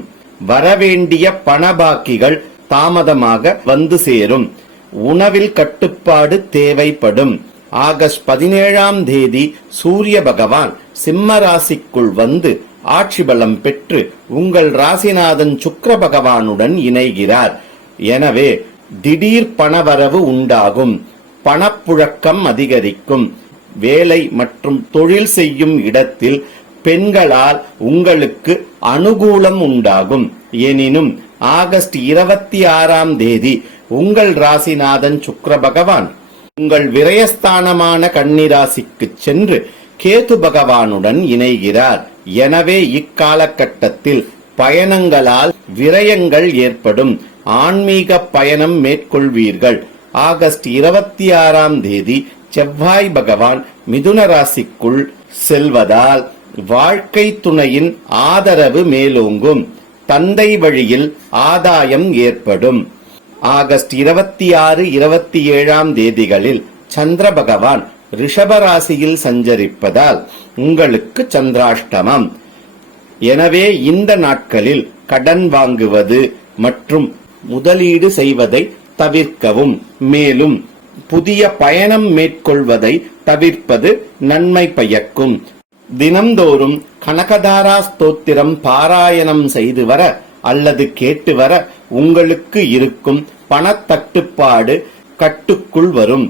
வரவேண்டிய பணபாக்கிகள் தாமதமாக வந்து சேரும். உணவில் கட்டுப்பாடு தேவைப்படும். ஆகஸ்ட் 17ஆம் தேதி சூரிய பகவான் சிம்ம ராசிக்குள் வந்து ஆட்சி பலம் பெற்று உங்கள் ராசிநாதன் சுக்கிர பகவானுடன் இணைகிறார். எனவே திடீர் பணவரவு உண்டாகும். பணப்புழக்கம் அதிகரிக்கும். வேலை மற்றும் தொழில் செய்யும் இடத்தில் பெண்களால் உங்களுக்கு அனுகூலம் உண்டாகும். எனினும் ஆகஸ்ட் 26ஆம் தேதி உங்கள் ராசிநாதன் சுக்கிர பகவான் உங்கள் விரயஸ்தானமான கன்னிராசிக்கு சென்று கேது பகவானுடன் இணைகிறார். எனவே இக்காலகட்டத்தில் பயணங்களால் விரயங்கள் ஏற்படும். ஆன்மீக பயணம் மேற்கொள்வீர்கள். ஆகஸ்ட் 26ஆம் தேதி செவ்வாய் பகவான் மிதுன ராசிக்குள் செல்வதால் வாழ்க்கை துணையின் ஆதரவு மேலோங்கும். தந்தை வழியில் ஆதாயம் ஏற்படும். ஆகஸ்ட் 26, 27ஆம் தேதிகளில் சந்திர பகவான் ரிஷபராசியில் சஞ்சரிப்பதால் உங்களுக்கு சந்திராஷ்டமம். எனவே இந்த நாட்களில் கடன் வாங்குவது மற்றும் முதலீடு செய்வதை தவிர்க்கவும். மேலும் புதிய பயணம் மேற்கொள்வதை தவிர்ப்பது நன்மை பயக்கும். தினம்தோறும் கனகதாரா ஸ்தோத்திரம் பாராயணம் செய்து வர அல்லது கேட்டு வர உங்களுக்கு இருக்கும் பணத்தட்டுப்பாடு கட்டுக்குள் வரும்.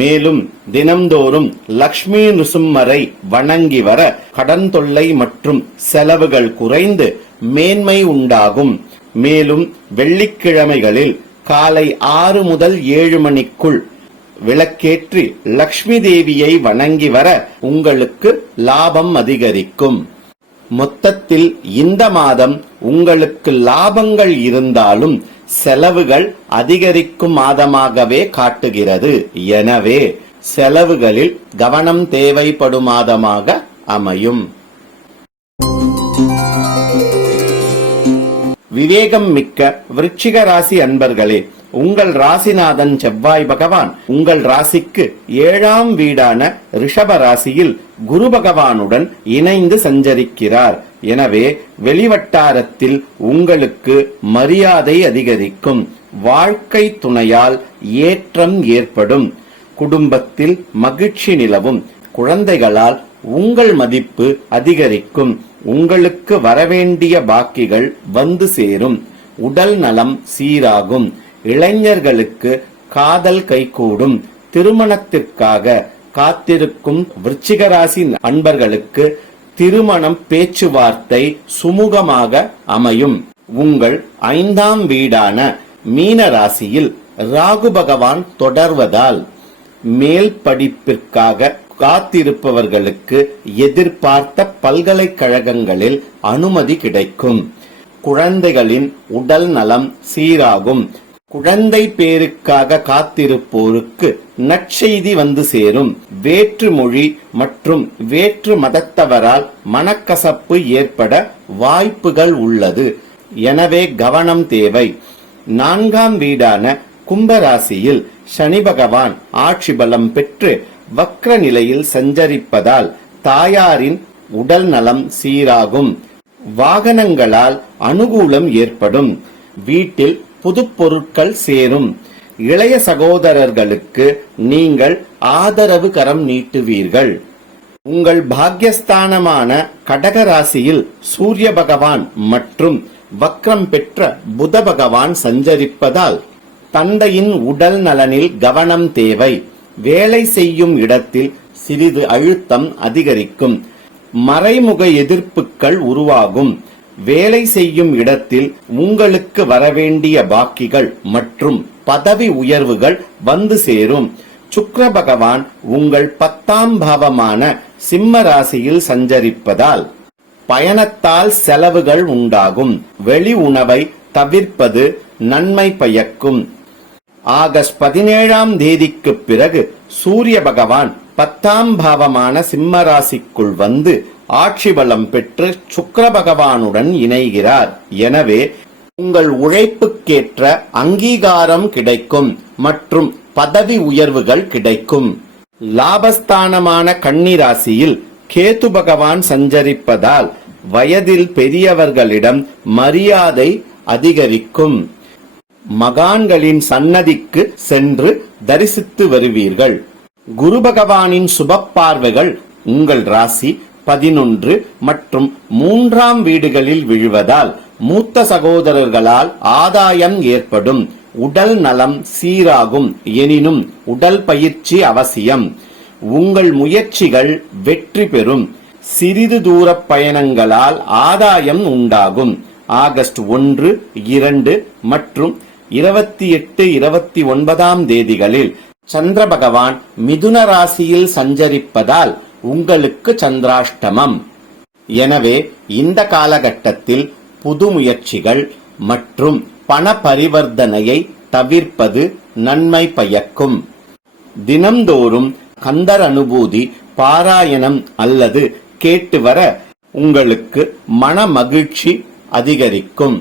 மேலும் தினம்தோறும் லக்ஷ்மி நிருசிம்மரை வணங்கி வர கடன் தொல்லை மற்றும் செலவுகள் குறைந்து மேன்மை உண்டாகும். மேலும் வெள்ளிக்கிழமைகளில் காலை 6 முதல் 7 மணிக்குள் விளக்கேற்றி லக்ஷ்மி தேவியை வணங்கி வர உங்களுக்கு லாபம் அதிகரிக்கும். மொத்தத்தில் இந்த மாதம் உங்களுக்கு லாபங்கள் இருந்தாலும் செலவுகள் அதிகரிக்கும் மாதமாகவே காட்டுகிறது. எனவே செலவுகளில் கவனம் தேவைப்படும் மாதமாக அமையும். விவேகம் மிக்க விருச்சிக ராசி அன்பர்களே, உங்கள் ராசிநாதன் செவ்வாய் பகவான் உங்கள் ராசிக்கு 7ஆம் வீடான ரிஷப ராசியில் குரு பகவானுடன் இணைந்து சஞ்சரிக்கிறார். எனவே வெளிவட்டாரத்தில் உங்களுக்கு மரியாதை அதிகரிக்கும். வாழ்க்கை துணையால் ஏற்றம் ஏற்படும். குடும்பத்தில் மகிழ்ச்சி நிலவும். குழந்தைகளால் உங்கள் மதிப்பு அதிகரிக்கும். உங்களுக்கு வரவேண்டிய பாக்கிகள் வந்து சேரும். உடல் நலம் சீராகும். இளைஞர்களுக்கு காதல் கைகூடும். திருமணத்திற்காக காத்திருக்கும் விருச்சிக ராசி அன்பர்களுக்கு திருமணம் பேச்சுவார்த்தை சுமூகமாக அமையும். உங்கள் 5ஆம் வீடான மீன ராசியில் ராகு பகவான் தொடர்வதால் மேல் படிப்பிற்காக காத்திருப்பவர்களுக்கு எதிர்பார்த்த பல்கலைக்கழகங்களில் அனுமதி கிடைக்கும். குழந்தைகளின் உடல் நலம் சீராகும். குழந்தை பேருக்காக காத்திருப்போருக்கு நற்செய்தி வந்து சேரும். வேற்று மொழி மற்றும் வேற்று மதத்தவரால் மனக்கசப்பு ஏற்பட வாய்ப்புகள் உள்ளது. எனவே கவனம் தேவை. 4ஆம் வீடான கும்பராசியில் சனி பகவான் ஆட்சி பலம் பெற்று வக்ர நிலையில் சஞ்சரிப்பதால் தாயாரின் உடல் நலம் சீராகும். வாகனங்களால் அனுகூலம் ஏற்படும். வீட்டில் புது பொருட்கள் சேரும். இளைய சகோதரர்களுக்கு நீங்கள் ஆதரவு கரம் நீட்டுவீர்கள். உங்கள் பாக்யஸ்தானமான கடக ராசியில் சூரிய பகவான் மற்றும் வக்ரம் பெற்ற புத பகவான் சஞ்சரிப்பதால் தந்தையின் உடல் நலனில் கவனம் தேவை. வேலை செய்யும் இடத்தில் சிறிது அழுத்தம் அதிகரிக்கும். மறைமுக எதிர்ப்புகள் உருவாகும். வேலை செய்யும் இடத்தில் உங்களுக்கு வரவேண்டிய பாக்கிகள் மற்றும் பதவி உயர்வுகள் வந்து சேரும். சுக்கிர பகவான் உங்கள் 10ஆம் பாவமான சிம்ம ராசியில் சஞ்சரிப்பதால் பயணத்தால் செலவுகள் உண்டாகும். வெளி உணவை தவிர்ப்பது நன்மை பயக்கும். ஆகஸ்ட் 17ஆம் தேதிக்கு பிறகு சூரிய பகவான் 10ஆம் பாவமான சிம்ம ராசிக்குள் வந்து ஆட்சி பலம் பெற்று சுக்கிர பகவானுடன் இணைகிறார். எனவே உங்கள் உழைப்புக்கேற்ற அங்கீகாரம் கிடைக்கும் மற்றும் பதவி உயர்வுகள் கிடைக்கும். லாபஸ்தானமான கன்னி ராசியில் கேது பகவான் சஞ்சரிப்பதால் வயதில் பெரியவர்களிடம் மரியாதை அதிகரிக்கும். மகான்களின் சன்னதிக்கு சென்று தரிசித்து வருவீர்கள். குரு பகவானின் சுப பார்வைகள் உங்கள் ராசி 11 மற்றும் 3ஆம் வீடுகளில் விழுவதால் மூத்த சகோதரர்களால் ஆதாயம் ஏற்படும். உடல் நலம் சீராகும். எனினும் உடல் பயிற்சி அவசியம். உங்கள் முயற்சிகள் வெற்றி பெறும். சிறிது தூர பயணங்களால் ஆதாயம் உண்டாகும். ஆகஸ்ட் 1, 2 மற்றும் 28, 29ஆம் தேதிகளில் சந்திர பகவான் மிதுன ராசியில் சஞ்சரிப்பதால் உங்களுக்கு சந்திராஷ்டமம். எனவே இந்த காலகட்டத்தில் புது முயற்சிகள் மற்றும் பண பரிவர்த்தனையை தவிர்ப்பது நன்மை பயக்கும். தினம்தோறும் கந்தர் அனுபூதி பாராயணம் அல்லது கேட்டு வர உங்களுக்கு மன மகிழ்ச்சி அதிகரிக்கும்.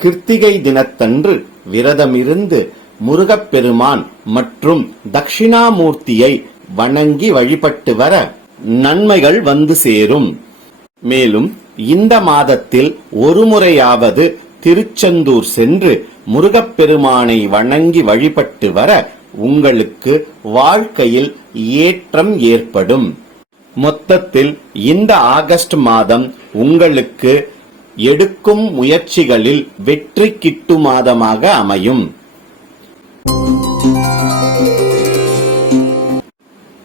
கிருத்திகை தினத்தன்று விரதமிருந்து முருகப்பெருமான் மற்றும் தட்சிணாமூர்த்தியை வணங்கி வழிபட்டு வர நன்மைகள் வந்து சேரும். மேலும் இந்த மாதத்தில் ஒருமுறையாவது திருச்செந்தூர் சென்று முருகப்பெருமானை வணங்கி வழிபட்டு வர உங்களுக்கு வாழ்க்கையில் ஏற்றம் ஏற்படும். மொத்தத்தில் இந்த ஆகஸ்ட் மாதம் உங்களுக்கு எடுக்கும் முயற்சிகளில் வெற்றி கிட்டும் மாதமாக அமையும்.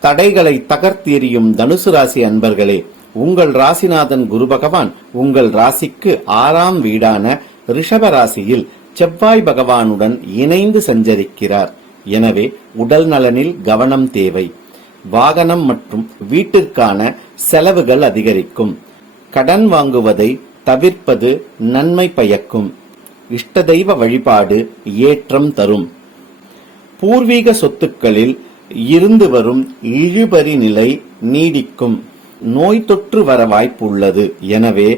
தடைகளை தகர்த்தெறியும் தனுசு ராசி அன்பர்களே, உங்கள் ராசிநாதன் குரு பகவான் உங்கள் ராசிக்கு 6ஆம் வீடான ரிஷப ராசியில் செவ்வாய் பகவானுடன் இணைந்து சஞ்சரிக்கிறார். எனவே உடல் நலனில் கவனம் தேவை. வாகனம் மற்றும் வீட்டிற்கான செலவுகள் அதிகரிக்கும். கடன் வாங்குவதை தவிர்ப்பது நன்மை பயக்கும். இஷ்ட தெய்வ வழிபாடு ஏற்றம் தரும். பூர்வீக சொத்துக்களில் இருந்து வரும் இழுபறி நிலை நீடிக்கும். நோய் தொற்று வர வாய்ப்புள்ளது. எனவே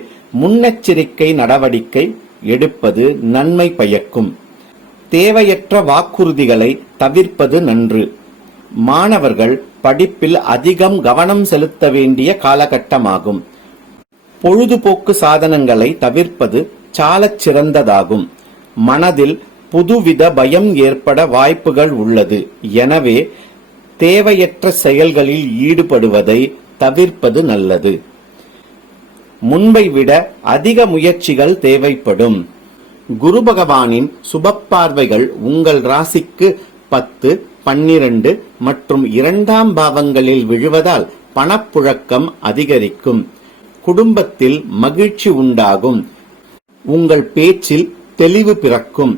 முன்னெச்சரிக்கை நடவடிக்கை எடுப்பது நன்மை பயக்கும். தேவையற்ற வாக்குறுதிகளை தவிர்ப்பது நன்று. மாணவர்கள் படிப்பில் அதிகம் கவனம் செலுத்த வேண்டிய காலகட்டமாகும். பொழுதுபோக்கு சாதனங்களை தவிர்ப்பது சாலச் சிறந்ததாகும். மனதில் புதுவித பயம் ஏற்பட வாய்ப்புகள் உள்ளது. எனவே தேவையற்ற செயல்களில் ஈடுபடுவதை தவிர்ப்பது நல்லது. முன்பை விட அதிக முயற்சிகள் தேவைப்படும். குரு பகவானின் சுப பார்வைகள் உங்கள் ராசிக்கு 10, 12 மற்றும் 2ஆம் பாவங்களில் விழுவதால் பணப்புழக்கம் அதிகரிக்கும். குடும்பத்தில் மகிழ்ச்சி உண்டாகும். உங்கள் பேச்சில் தெளிவு பிறக்கும்.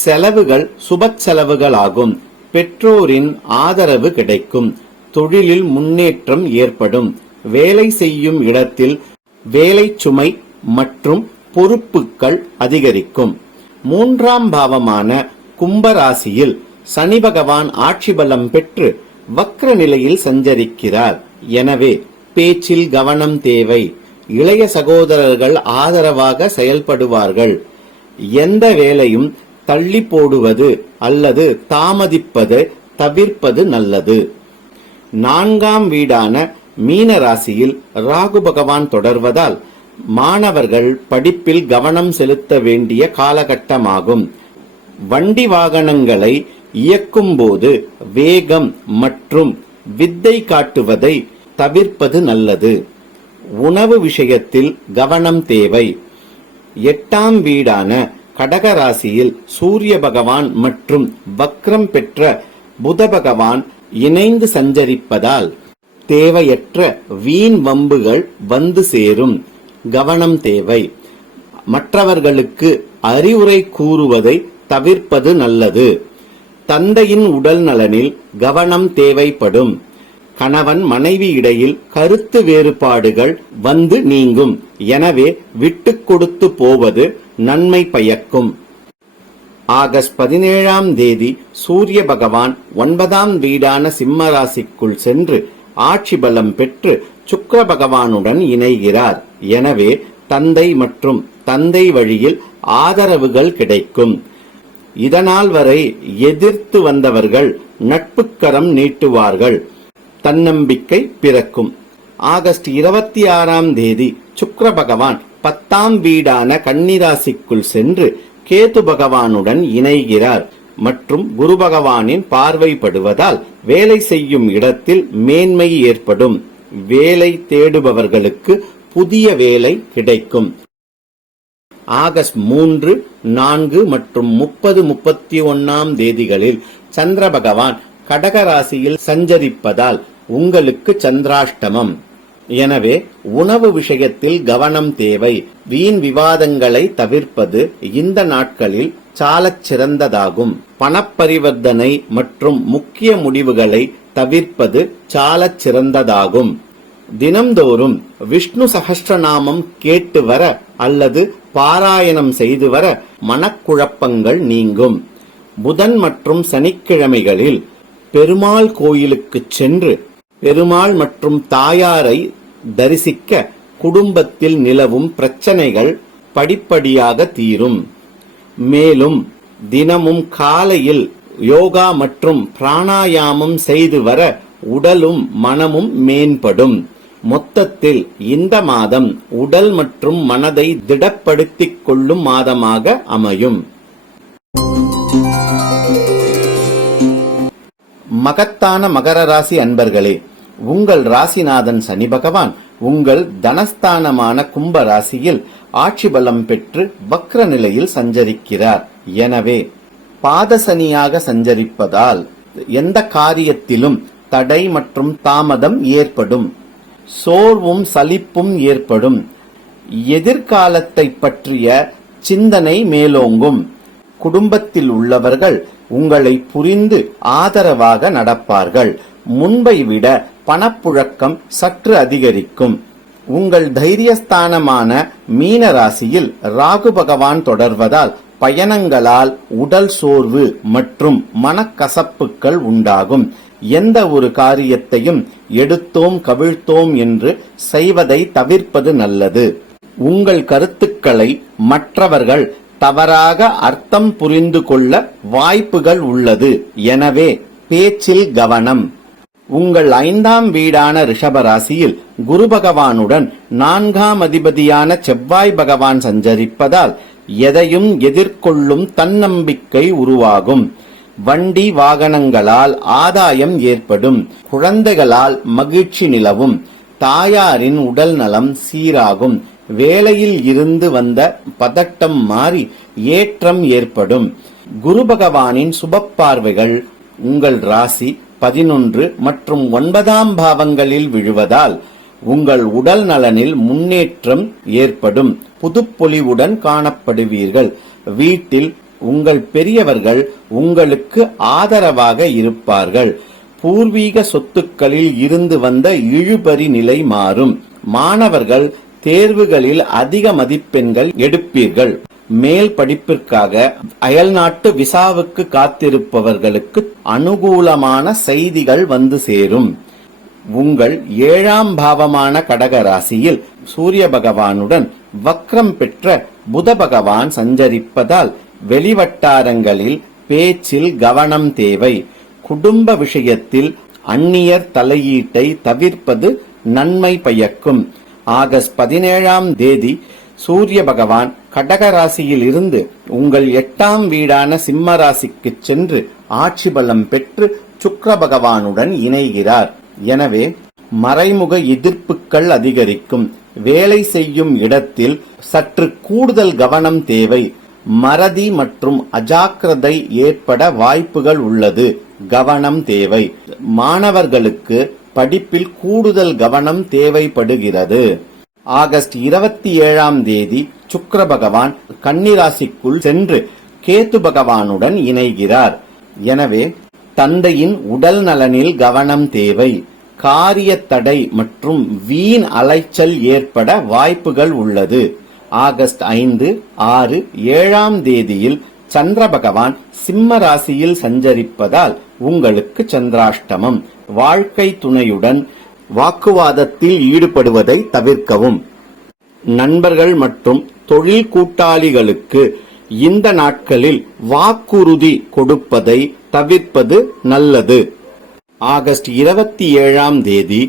செலவுகள் சுப செலவுகளாகும். பெற்றோரின் ஆதரவு கிடைக்கும். தொழிலில் முன்னேற்றம் ஏற்படும். வேலை செய்யும் இடத்தில் வேலை சுமை மற்றும் பொறுப்புகள் அதிகரிக்கும். 3ஆம் பாவமான கும்பராசியில் சனி பகவான் ஆட்சி பலம் பெற்று வக்ர நிலையில் சஞ்சரிக்கிறார். எனவே பேச்சில் கவனம் தேவை. இளைய சகோதரர்கள் ஆதரவாக செயல்படுவார்கள். எந்த வேலையும் தள்ளி போடுவது அல்லது தாமதிப்பதை தவிர்ப்பது நல்லது. 4ஆம் வீடான மீன ராசியில் ராகு பகவான் தொடர்வதால் மாணவர்கள் படிப்பில் கவனம் செலுத்த வேண்டிய காலகட்டமாகும். வண்டி வாகனங்களை இயக்கும் போது வேகம் மற்றும் வித்தை காட்டுவதை தவிர்ப்பது நல்லது. உணவு விஷயத்தில் கவனம் தேவை. 8ஆம் வீடான கடக ராசியில் சூரிய பகவான் மற்றும் வக்ரம் பெற்ற புத பகவான் இணைந்து சஞ்சரிப்பதால் தேவையற்ற வீண் வம்புகள் வந்து சேரும். கவனம் தேவை. மற்றவர்களுக்கு அறிவுரை கூறுவதை தவிர்ப்பது நல்லது. தந்தையின் உடல் நலனில் கவனம் தேவைப்படும். கணவன் மனைவி இடையில் கருத்து வேறுபாடுகள் வந்து நீங்கும். எனவே விட்டு கொடுத்து போவது நன்மை பயக்கும். ஆகஸ்ட் 17ஆம் தேதி சூரிய பகவான் 9ஆம் வீடான சிம்ம ராசிக்குள் சென்று ஆட்சி பலம் பெற்று சுக்கிர பகவானுடன் இணைகிறார். எனவே தந்தை மற்றும் தந்தை வழியில் ஆதரவுகள் கிடைக்கும். இதனால் வரை எதிர்த்து வந்தவர்கள் நட்புக்கரம் நீட்டுவார்கள். தன்னம்பிக்கை பிறக்கும். ஆகஸ்ட் 26ஆம் தேதி சுக்கிர பகவான் 10ஆம் வீடான கன்னிராசிக்குள் சென்று கேது பகவானுடன் இணைகிறார் மற்றும் குரு பகவானின் பார்வைப்படுவதால் வேலை செய்யும் இடத்தில் மேன்மை ஏற்படும். வேலை தேடுபவர்களுக்கு புதிய வேலை கிடைக்கும். ஆகஸ்ட் 3, 4 மற்றும் 30, 31ஆம் தேதிகளில் சந்திர பகவான் கடக ராசியில் சஞ்சரிப்பதால் உங்களுக்கு சந்திராஷ்டமம். எனவே உணவு விஷயத்தில் கவனம் தேவை. வீண் விவாதங்களை தவிர்ப்பது இந்த நாட்களில் சாலச் சிறந்ததாகும். பணப்பரிவர்த்தனை மற்றும் முக்கிய முடிவுகளை தவிர்ப்பது சாலச் சிறந்ததாகும். தினம்தோறும் விஷ்ணு சகஸ்ரநாமம் கேட்டு வர அல்லது பாராயணம் செய்து வர மனக்குழப்பங்கள் நீங்கும். புதன் மற்றும் சனிக்கிழமைகளில் பெருமாள் கோயிலுக்கு சென்று பெருமாள் மற்றும் தாயாரை தரிசிக்க குடும்பத்தில் நிலவும் பிரச்சனைகள் படிப்படியாக தீரும். மேலும் தினமும் காலையில் யோகா மற்றும் பிராணாயாமம் செய்து வர உடலும் மனமும் மேம்படும். மொத்தத்தில் இந்த மாதம் உடல் மற்றும் மனதை திடப்படுத்திக் கொள்ளும் மாதமாக அமையும். மகத்தான மகர ராசி அன்பர்களே, உங்கள் ராசிநாதன் சனி பகவான் உங்கள் தனஸ்தானமான கும்ப ராசியில் ஆட்சி பலம் பெற்று வக்ர நிலையில் சஞ்சரிக்கிறார். எனவே பாதசனியாக சஞ்சரிப்பதால் எந்த காரியத்திலும் தடை மற்றும் தாமதம் ஏற்படும். சோர்வும் சலிப்பும் ஏற்படும். எதிர்காலத்தை பற்றிய சிந்தனை மேலோங்கும். குடும்பத்தில் உள்ளவர்கள் உங்களை புரிந்து ஆதரவாக நடப்பார்கள். முன்பை விட பணப்புழக்கம் சற்று அதிகரிக்கும். உங்கள் தைரியஸ்தானமான மீன ராசியில் ராகு பகவான் தொடர்வதால் பயணங்களால் உடல் சோர்வு மற்றும் மனக்கசப்புகள் உண்டாகும். எந்த ஒரு காரியத்தையும் எடுத்தோம் கவிழ்த்தோம் என்று செய்வதை தவிர்ப்பது நல்லது. உங்கள் கருத்துக்களை மற்றவர்கள் தவறாக அர்த்தம் புரிந்து கொள்ள வாய்ப்புகள் உள்ளது. எனவே பேச்சில் கவனம். உங்கள் 5ஆம் வீடான ரிஷப ராசியில் குரு பகவானுடன் 4ஆம் அதிபதியான செவ்வாய் பகவான் சஞ்சரிப்பதால் எதையும் எதிர்கொள்ளும் தன்னம்பிக்கை உருவாகும். வண்டி வாகனங்களால் ஆதாயம் ஏற்படும். குழந்தைகளால் மகிழ்ச்சி நிலவும். தாயாரின் உடல் நலம் சீராகும். வேலையில் இருந்து வந்த பதட்டம் மாறி ஏற்றம் ஏற்படும். குரு பகவானின் சுப பார்வைகள் உங்கள் ராசி 11 மற்றும் 9ஆம் பாவங்களில் விழுவதால் உங்கள் உடல் நலனில் முன்னேற்றம் ஏற்படும். புதுப்பொலிவுடன் காணப்படுவீர்கள். வீட்டில் உங்கள் பெரியவர்கள் உங்களுக்கு ஆதரவாக இருப்பார்கள். பூர்வீக சொத்துக்களில் இருந்து வந்த இழுபறி நிலை மாறும். மாணவர்கள் தேர்வுகளில் அதிக மதிப்பெண்கள் எடுப்பீர்கள். மேல் படிப்பிற்காக அயல்நாட்டு விசாவுக்கு காத்திருப்பவர்களுக்கு அனுகூலமான செய்திகள் வந்து சேரும். உங்கள் 7ஆம் பாவமான கடக ராசியில் சூரிய பகவானுடன் வக்ரம் பெற்ற புத பகவான் சஞ்சரிப்பதால் வெளிவட்டாரங்களில் பேச்சில் கவனம் தேவை. குடும்ப விஷயத்தில் அந்நியர் தலையீட்டை தவிர்ப்பது நன்மை பயக்கும். ஆகஸ்ட் 17ஆம் தேதி சூரிய பகவான் கடக ராசியில் இருந்து உங்கள் 8ஆம் வீடான சிம்ம ராசிக்கு சென்று ஆட்சி பலம் பெற்று சுக்கிர பகவானுடன் இணைகிறார். எனவே மறைமுக எதிர்ப்புகள் அதிகரிக்கும். வேலை செய்யும் இடத்தில் சற்று கூடுதல் கவனம் தேவை. மறதி மற்றும் அஜாக்கிரதை ஏற்பட வாய்ப்புகள் உள்ளது. கவனம் தேவை. மாணவர்களுக்கு படிப்பில் கூடுதல் கவனம் தேவைப்படுகிறது. ஆகஸ்ட் 27ஆம் தேதி சுக்கிர பகவான் கன்னிராசிக்குள் சென்று கேது பகவானுடன் இணைகிறார். எனவே தந்தையின் உடல் நலனில் கவனம் தேவை. காரிய தடை மற்றும் வீண் அலைச்சல் ஏற்பட வாய்ப்புகள் உள்ளது. ஆகஸ்ட் 5, 6, 7ஆம் தேதியில் சந்திர பகவான் சிம்ம ராசியில் சஞ்சரிப்பதால் உங்களுக்கு சந்திராஷ்டமம். வாழ்க்கை துணையுடன் வாக்குவாதத்தில் ஈடுபடுவதை தவிர்க்கவும். நண்பர்கள் மற்றும் தொழில் கூட்டாளிகளுக்கு இந்த நாட்களில் வாக்குறுதி கொடுப்பதை தவிர்ப்பது நல்லது. ஆகஸ்ட் 27ஆம் தேதி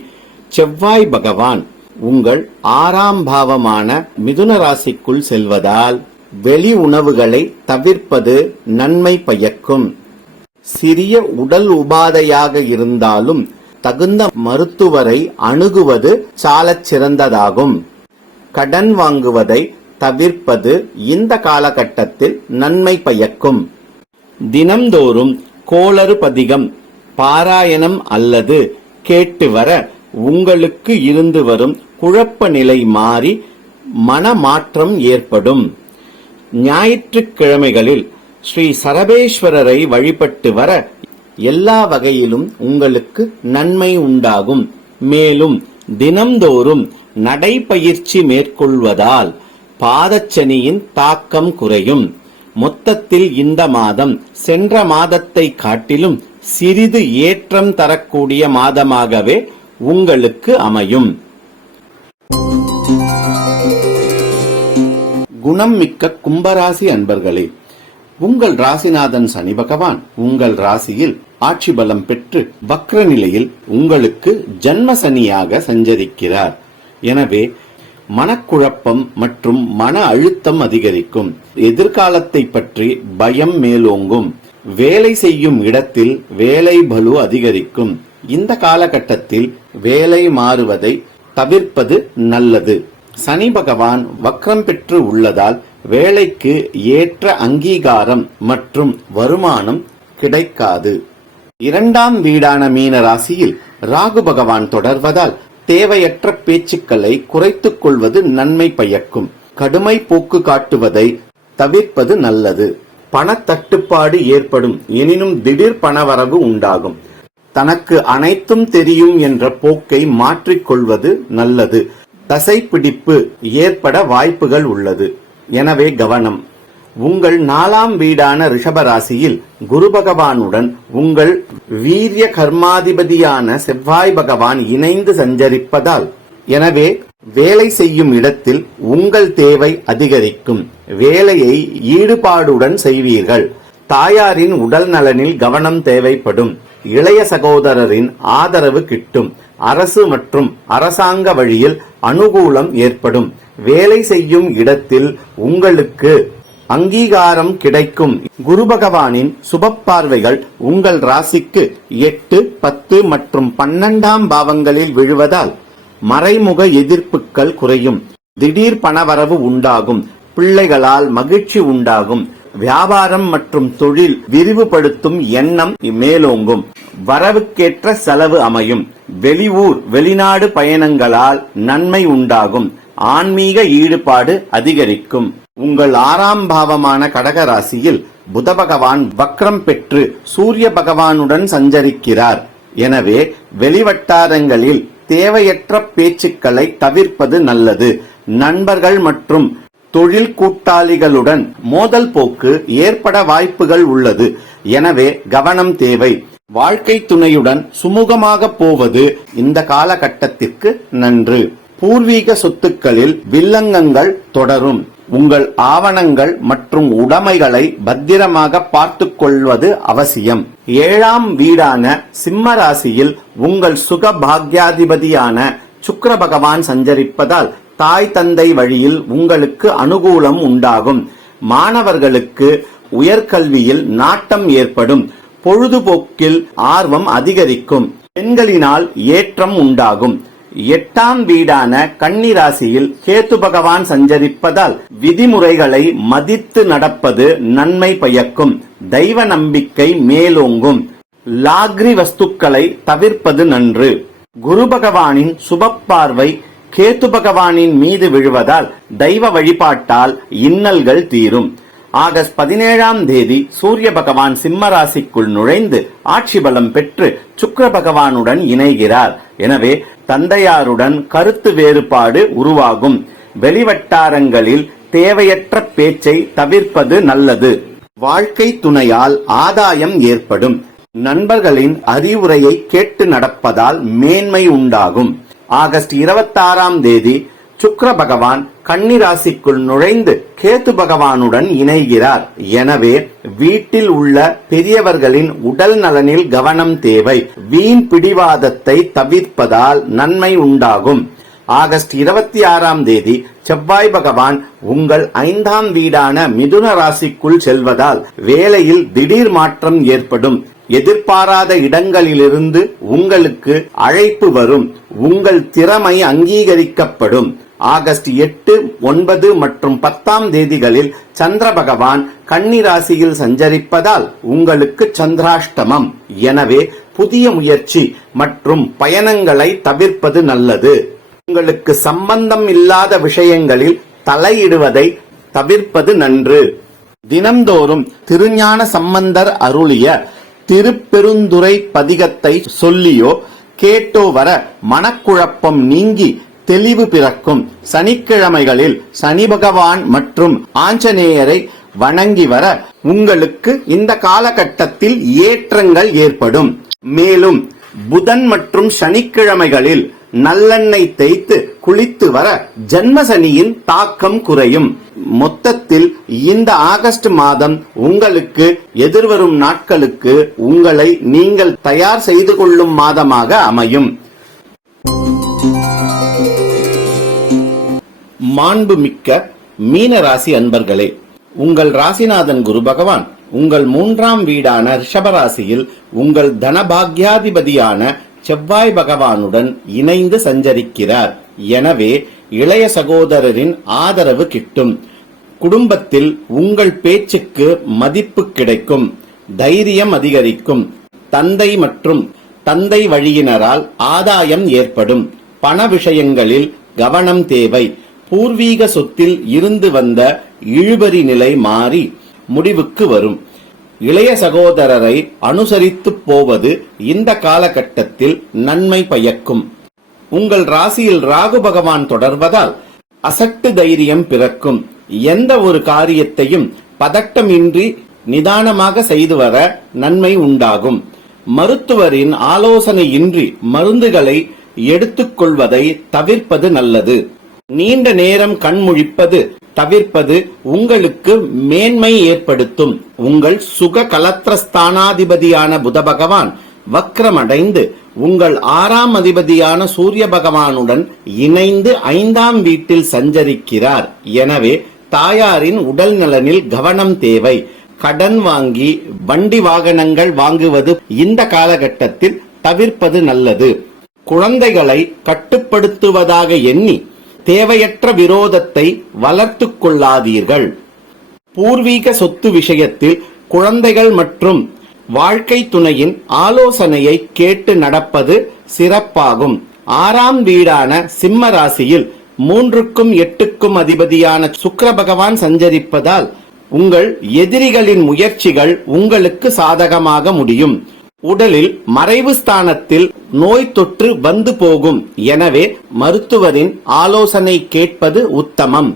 செவ்வாய் பகவான் உங்கள் 6ஆம் பாவமான மிதுன ராசிக்குள் செல்வதால் வெளி உணவுகளை தவிர்ப்பது நன்மை பயக்கும். சிறிய உடல் உபாதையாக இருந்தாலும் தகுந்த மருத்துவரை அணுகுவது சாலச் சிறந்ததாகும். கடன் வாங்குவதை தவிர்ப்பது இந்த காலகட்டத்தில் நன்மை பயக்கும். தினம்தோறும் கோளறு பதிகம் பாராயணம் அல்லது கேட்டு வர உங்களுக்கு இருந்து வரும் குழப்ப நிலை மாறி மனமாற்றம் ஏற்படும். ஞாயிற்றுக்கிழமைகளில் ஸ்ரீ சரபேஸ்வரரை வழிபட்டு வர எல்லா வகையிலும் உங்களுக்கு நன்மை உண்டாகும். மேலும் தினம்தோறும் நடைபயிற்சி மேற்கொள்வதால் பாதச்சனியின் தாக்கம் குறையும். மொத்தத்தில் இந்த மாதம் சென்ற மாதத்தை காட்டிலும் சிறிது ஏற்றம் தரக்கூடிய மாதமாகவே உங்களுக்கு அமையும். குணம் மிக்க கும்பராசி அன்பர்களே, உங்கள் ராசிநாதன் சனி பகவான் உங்கள் ராசியில் ஆட்சி பலம் பெற்று வக்ர நிலையில் உங்களுக்கு ஜன்ம சனியாக சஞ்சரிக்கிறார். எனவே மனக்குழப்பம் மற்றும் மன அழுத்தம் அதிகரிக்கும். எதிர்காலத்தை பற்றி பயம் மேலோங்கும். வேலை செய்யும் இடத்தில் வேலை பளு அதிகரிக்கும். இந்த காலகட்டத்தில் வேலை மாறுவதை தவிர்ப்பது நல்லது. சனி பகவான் வக்ரம் பெற்று உள்ளதால் வேலைக்கு ஏற்ற அங்கீகாரம் மற்றும் வருமானம் கிடைக்காது. 2ஆம் வீடான மீன ராசியில் ராகு பகவான் தொடர்வதால் தேவையற்ற பேச்சுக்களை குறைத்துக் கொள்வது நன்மை பயக்கும். கடுமை போக்கு காட்டுவதை தவிர்ப்பது நல்லது. பணத்தட்டுப்பாடு ஏற்படும். எனினும் திடீர் பணவரவு உண்டாகும். தனக்கு அனைத்தும் தெரியும் என்ற போக்கை மாற்றிக்கொள்வது நல்லது. தசைப்பிடிப்பு ஏற்பட வாய்ப்புகள் உள்ளது. எனவே கவனம். உங்கள் 4ஆம் வீடான ரிஷப ராசியில் குரு பகவானுடன் உங்கள் வீரிய கர்மாதிபதியான செவ்வாய் பகவான் இணைந்து சஞ்சரிப்பதால் எனவே வேலை செய்யும் இடத்தில் உங்கள் தேவை அதிகரிக்கும். வேலையை ஈடுபாடுடன் செய்வீர்கள். தாயாரின் உடல் நலனில் கவனம் தேவைப்படும். இளைய சகோதரரின் ஆதரவு கிட்டும். அரசு மற்றும் அரசாங்க வழியில் அனுகூலம் ஏற்படும். வேலை செய்யும் இடத்தில் உங்களுக்கு அங்கீகாரம் கிடைக்கும். குரு பகவானின் சுப பார்வைகள் உங்கள் ராசிக்கு 8, 10 மற்றும் 12ஆம் பாவங்களில் விழுவதால் மறைமுக எதிர்ப்புகள் குறையும். திடீர் பணவரவு உண்டாகும். பிள்ளைகளால் மகிழ்ச்சி உண்டாகும். வியாபாரம் மற்றும் தொழில் விரிவுபடுத்தும் எண்ணம் மேலோங்கும். வரவுக்கேற்ற செலவு அமையும். வெளியூர் வெளிநாடு பயணங்களால் நன்மை உண்டாகும். ஆன்மீக ஈடுபாடு அதிகரிக்கும். உங்கள் 6ஆம் பாவமான கடக ராசியில் புத பகவான் வக்ரம் பெற்று சூரிய பகவானுடன் சஞ்சரிக்கிறார். எனவே வெளிவட்டாரங்களில் தேவையற்ற பேச்சுக்களை தவிர்ப்பது நல்லது. நண்பர்கள் மற்றும் தொழில் கூட்டாளிகளுடன் மோதல் போக்கு ஏற்பட வாய்ப்புகள் உள்ளது. எனவே கவனம் தேவை. வாழ்க்கை துணையுடன் சுமூகமாக போவது இந்த காலகட்டத்திற்கு நன்று. பூர்வீக சொத்துக்களில் வில்லங்கங்கள் தொடரும். உங்கள் ஆவணங்கள் மற்றும் உடைமைகளை பத்திரமாக பார்த்துக் கொள்வது அவசியம். 7ஆம் வீடான சிம்ம ராசியில் உங்கள் சுக பாக்யாதிபதியான சுக்கிர பகவான் சஞ்சரிப்பதால் தாய் தந்தை வழியில் உங்களுக்கு அனுகூலம் உண்டாகும். மாணவர்களுக்கு உயர்கல்வியில் நாட்டம் ஏற்படும். பொழுதுபோக்கில் ஆர்வம் அதிகரிக்கும். பெண்களினால் ஏற்றம் உண்டாகும். 8ஆம் வீடான கன்னி ராசியில் கேத்து பகவான் சஞ்சரிப்பதால் விதிமுறைகளை மதித்து நடப்பது நன்மை பயக்கும். தெய்வ நம்பிக்கை மேலோங்கும். லாக்ரி வஸ்துக்களை தவிர்ப்பது நன்று. குரு பகவானின் சுப பார்வை கேத்து பகவானின் மீது விழுவதால் தெய்வ வழிபாட்டால் இன்னல்கள் தீரும். ஆகஸ்ட் 17ஆம் தேதி சூரிய பகவான் சிம்ம ராசிக்குள் நுழைந்து ஆட்சி பலம் பெற்று சுக்கிர பகவானுடன் இணைகிறார். எனவே தந்தையாருடன் கருத்து வேறுபாடு உருவாகும். வெளிவட்டாரங்களில் தேவையற்ற பேச்சை தவிர்ப்பது நல்லது. வாழ்க்கை துணையால் ஆதாயம் ஏற்படும். நண்பர்களின் அறிவுரையை கேட்டு நடப்பதால் மேன்மை உண்டாகும். ஆகஸ்ட் 26ஆம் தேதி சுக்கிர பகவான் கன்னி ராசிக்குள் நுழைந்து கேது பகவானுடன் இணைகிறார். எனவே வீட்டில் உள்ள பெரியவர்களின் உடல் நலனில் கவனம் தேவை. வீண் பிடிவாதத்தை தவிர்ப்பதால் நன்மை உண்டாகும். ஆகஸ்ட் 26ஆம் தேதி செவ்வாய் பகவான் உங்கள் 5ஆம் வீடான மிதுன ராசிக்குள் செல்வதால் வேலையில் திடீர் மாற்றம் ஏற்படும். எதிர்பாராத இடங்களிலிருந்து உங்களுக்கு அழைப்பு வரும். உங்கள் திறமை அங்கீகரிக்கப்படும். ஆகஸ்ட் 8, 9 மற்றும் 10ஆம் தேதிகளில் சந்திர பகவான் கன்னி ராசியில் சஞ்சரிப்பதால் உங்களுக்கு சந்திராஷ்டமம். எனவே புதிய முயற்சி மற்றும் பயணங்களை தவிர்ப்பது நல்லது. உங்களுக்கு சம்பந்தம் இல்லாத விஷயங்களில் தலையிடுவதை தவிர்ப்பது நன்று. தினம்தோறும் திருஞான சம்பந்தர் அருளிய திருப்பெருந்துறை பதிகத்தை சொல்லியோ கேட்டோ வர மனக்குழப்பம் நீங்கி தெளிவு பிறக்கும். சனிக்கிழமைகளில் சனி பகவான் மற்றும் ஆஞ்சநேயரை வணங்கி வர உங்களுக்கு இந்த காலகட்டத்தில் ஏற்றங்கள் ஏற்படும். மேலும் புதன் மற்றும் சனிக்கிழமைகளில் நல்லெண்ணெய் தேய்த்து குளித்து வர ஜன்மசனியின் தாக்கம் குறையும். மொத்தத்தில் இந்த ஆகஸ்ட் மாதம் உங்களுக்கு எதிர்வரும் நாட்களுக்கு உங்களை நீங்கள் தயார் செய்து கொள்ளும் மாதமாக அமையும். மாண்புமிக்க மீன ராசி அன்பர்களே, உங்கள் ராசிநாதன் குரு பகவான் உங்கள் 3ஆம் வீடான ரிஷபராசியில் உங்கள் தனபாக்யாதிபதியான செவ்வாய் பகவானுடன் இணைந்து சஞ்சரிக்கிறார். எனவே இளைய சகோதரரின் ஆதரவு கிட்டும். குடும்பத்தில் உங்கள் பேச்சுக்கு மதிப்பு கிடைக்கும். தைரியம் அதிகரிக்கும். தந்தை மற்றும் தந்தை வழியினரால் ஆதாயம் ஏற்படும். பண விஷயங்களில் கவனம் தேவை. பூர்வீக சொத்தில் இருந்து வந்த இழுபறி நிலை மாறி முடிவுக்கு வரும். இளைய சகோதரரை அனுசரித்து போவது இந்த காலகட்டத்தில் நன்மை பயக்கும். உங்கள் ராசியில் ராகு பகவான் தொடர்வதால் அசட்டு தைரியம் பிறக்கும். எந்த ஒரு காரியத்தையும் பதட்டமின்றி நிதானமாக செய்து வர நன்மை உண்டாகும். மருத்துவரின் ஆலோசனையின்றி மருந்துகளை எடுத்துக்கொள்வதை தவிர்ப்பது நல்லது. நீண்ட நேரம் கண்முழிப்பது தவிர்ப்பது உங்களுக்கு மேன்மை ஏற்படுத்தும். உங்கள் சுக கலத்திரஸ்தானாதிபதியான புத பகவான் வக்ரமடைந்து உங்கள் 6ஆம் அதிபதியான சூரிய பகவானுடன் இணைந்து 5ஆம் வீட்டில் சஞ்சரிக்கிறார். எனவே தாயாரின் உடல் நலனில் கவனம் தேவை. கடன் வாங்கி வண்டி வாகனங்கள் வாங்குவது இந்த காலகட்டத்தில் தவிர்ப்பது நல்லது. குழந்தைகளை கட்டுப்படுத்துவதாக எண்ணி தேவையற்ற விரோதத்தை வளர்த்து கொள்ளாதீர்கள். பூர்வீக சொத்து விஷயத்தில் குழந்தைகள் மற்றும் வாழ்க்கை துணையின் ஆலோசனையை கேட்டு நடப்பது சிறப்பாகும். 6ஆம் வீடான சிம்ம ராசியில் 3க்கும் 8க்கும் அதிபதியான சுக்கிர பகவான் சஞ்சரிப்பதால் உங்கள் எதிரிகளின் முயற்சிகள் உங்களுக்கு சாதகமாக முடியும். உடலில் மறைவு ஸ்தானத்தில் நோய் தொற்று வந்து போகும். எனவே மருத்துவரின் ஆலோசனை கேட்பது உத்தமம்.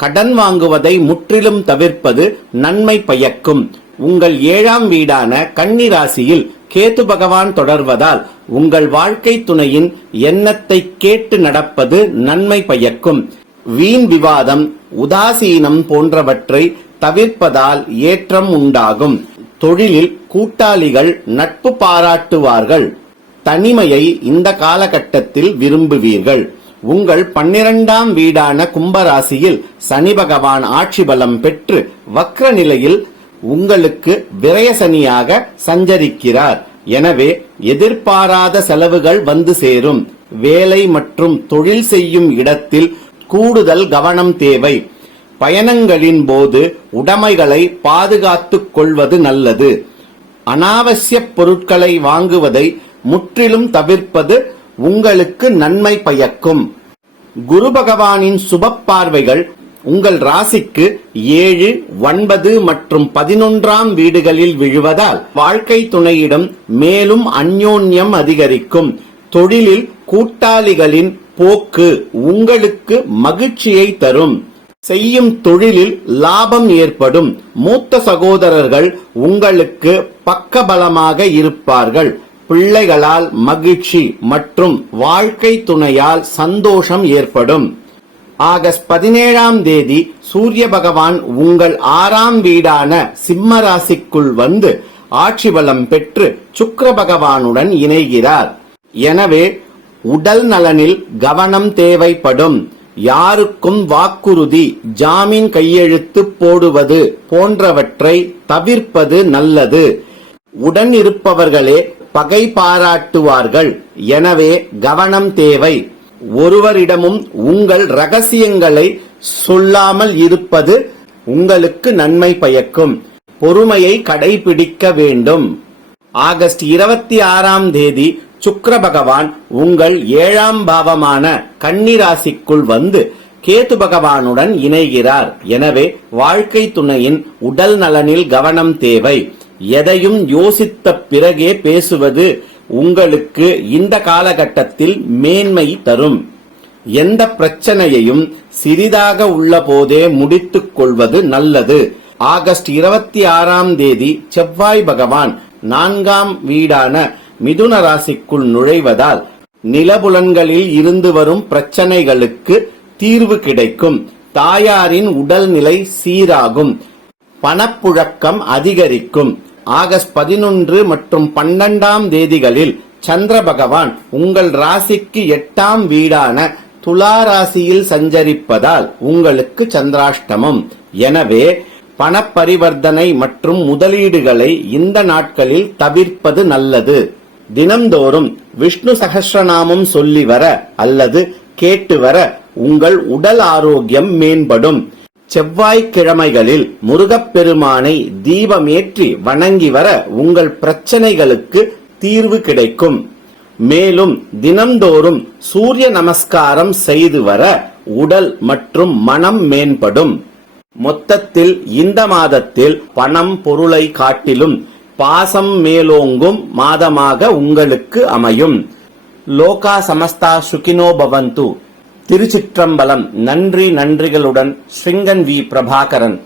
கடன் வாங்குவதை முற்றிலும் தவிர்ப்பது நன்மை பயக்கும். உங்கள் 7ஆம் வீடான கன்னி ராசியில் கேது பகவான் தொடர்வதால் உங்கள் வாழ்க்கை துணையின் எண்ணத்தை கேட்டு நடப்பது நன்மை பயக்கும். வீண் விவாதம், உதாசீனம் போன்றவற்றை தவிர்ப்பதால் ஏற்றம் உண்டாகும். தொழிலில் கூட்டாளிகள் நட்பு பாராட்டுவார்கள். தனிமையை இந்த காலகட்டத்தில் விரும்புவீர்கள். உங்கள் 12ஆம் வீடான கும்பராசியில் சனி பகவான் ஆட்சி பலம் பெற்று வக்ர நிலையில் உங்களுக்கு விரயசனியாக சஞ்சரிக்கிறார். எனவே எதிர்பாராத செலவுகள் வந்து சேரும். வேலை மற்றும் தொழில் செய்யும் இடத்தில் கூடுதல் கவனம் தேவை. பயணங்களின் போது உடைமைகளை பாதுகாத்துக் கொள்வது நல்லது. அனாவசிய பொருட்களை வாங்குவதை முற்றிலும் தவிர்ப்பது உங்களுக்கு நன்மை பயக்கும். குரு பகவானின் சுப பார்வைகள் உங்கள் ராசிக்கு 7, 9 மற்றும் 11ஆம் வீடுகளில் விழுவதால் வாழ்க்கை துணையிடம் மேலும் அந்யோன்யம் அதிகரிக்கும். தொழிலில் கூட்டாளிகளின் போக்கு உங்களுக்கு மகிழ்ச்சியை தரும். செய்யும் தொழிலில் லாபம் ஏற்படும். மூத்த சகோதரர்கள் உங்களுக்கு பக்கபலமாக இருப்பார்கள். பிள்ளைகளால் மகிழ்ச்சி மற்றும் வாழ்க்கை துணையால் சந்தோஷம் ஏற்படும். ஆகஸ்ட் 17ஆம் தேதி சூரிய பகவான் உங்கள் 6ஆம் வீடான சிம்ம ராசிக்குள் வந்து ஆட்சி பலம் பெற்று சுக்கிர பகவானுடன் இணைகிறார். எனவே உடல் நலனில் கவனம் தேவைப்படும். யாருக்கும் வாக்குறுதி, ஜாமீன் கையெழுத்து போடுவது போன்றவற்றை தவிர்ப்பது நல்லது. உடன் இருப்பவர்களே பகை பாராட்டுவார்கள். எனவே கவனம் தேவை. ஒருவரிடமும் உங்கள் ரகசியங்களை சொல்லாமல் இருப்பது உங்களுக்கு நன்மை பயக்கும். பொறுமையை கடைபிடிக்க வேண்டும். ஆகஸ்ட் 26ஆம் தேதி சுக்கிர பகவான் உங்கள் 7ஆம் பாவமான கன்னி ராசிக்குள் வந்து கேது பகவானுடன் இணைகிறார். எனவே வாழ்க்கை துணையின் உடல் நலனில் கவனம் தேவை. எதையும் யோசித்த பிறகே பேசுவது உங்களுக்கு இந்த காலகட்டத்தில் மேன்மை தரும். எந்த பிரச்சனையையும் சிறிதாக உள்ள போதே முடித்துக் கொள்வது நல்லது. ஆகஸ்ட் 26ஆம் தேதி செவ்வாய் பகவான் 4ஆம் வீடான மிதுன ராசிக்குள் நுழைவதால் நிலபுலன்களில் இருந்து வரும் பிரச்சனைகளுக்கு தீர்வு கிடைக்கும். தாயாரின் உடல்நிலை சீராகும். பணப்புழக்கம் அதிகரிக்கும். ஆகஸ்ட் 11 மற்றும் 12ஆம் தேதிகளில் சந்திர பகவான் உங்கள் ராசிக்கு 8ஆம் வீடான துலா ராசியில் சஞ்சரிப்பதால் உங்களுக்கு சந்திராஷ்டமம். எனவே பணப்பரிவர்த்தனை மற்றும் முதலீடுகளை இந்த நாட்களில் தவிர்ப்பது நல்லது. தினம்தோறும் விஷ்ணு சகஸ்ரநாமம் சொல்லி வர அல்லது கேட்டு வர உங்கள் உடல் ஆரோக்கியம் மேம்படும். செவ்வாய்க்கிழமைகளில் முருகப்பெருமானை தீபமேற்றி வணங்கி வர உங்கள் பிரச்சனைகளுக்கு தீர்வு கிடைக்கும். மேலும் தினம்தோறும் சூரிய நமஸ்காரம் செய்து வர உடல் மற்றும் மனம் மேம்படும். மொத்தத்தில் இந்த மாதத்தில் பணம் பொருளை காட்டிலும் பாசம் மேலோங்கும் மாதமாக உங்களுக்கு அமையும். லோகா சமஸ்தா சுகினோ பவந்து. திருச்சிற்றம்பலம். நன்றி நன்றிகளுடன் ஸ்ரிங்கன் வி. பிரபாகரன்.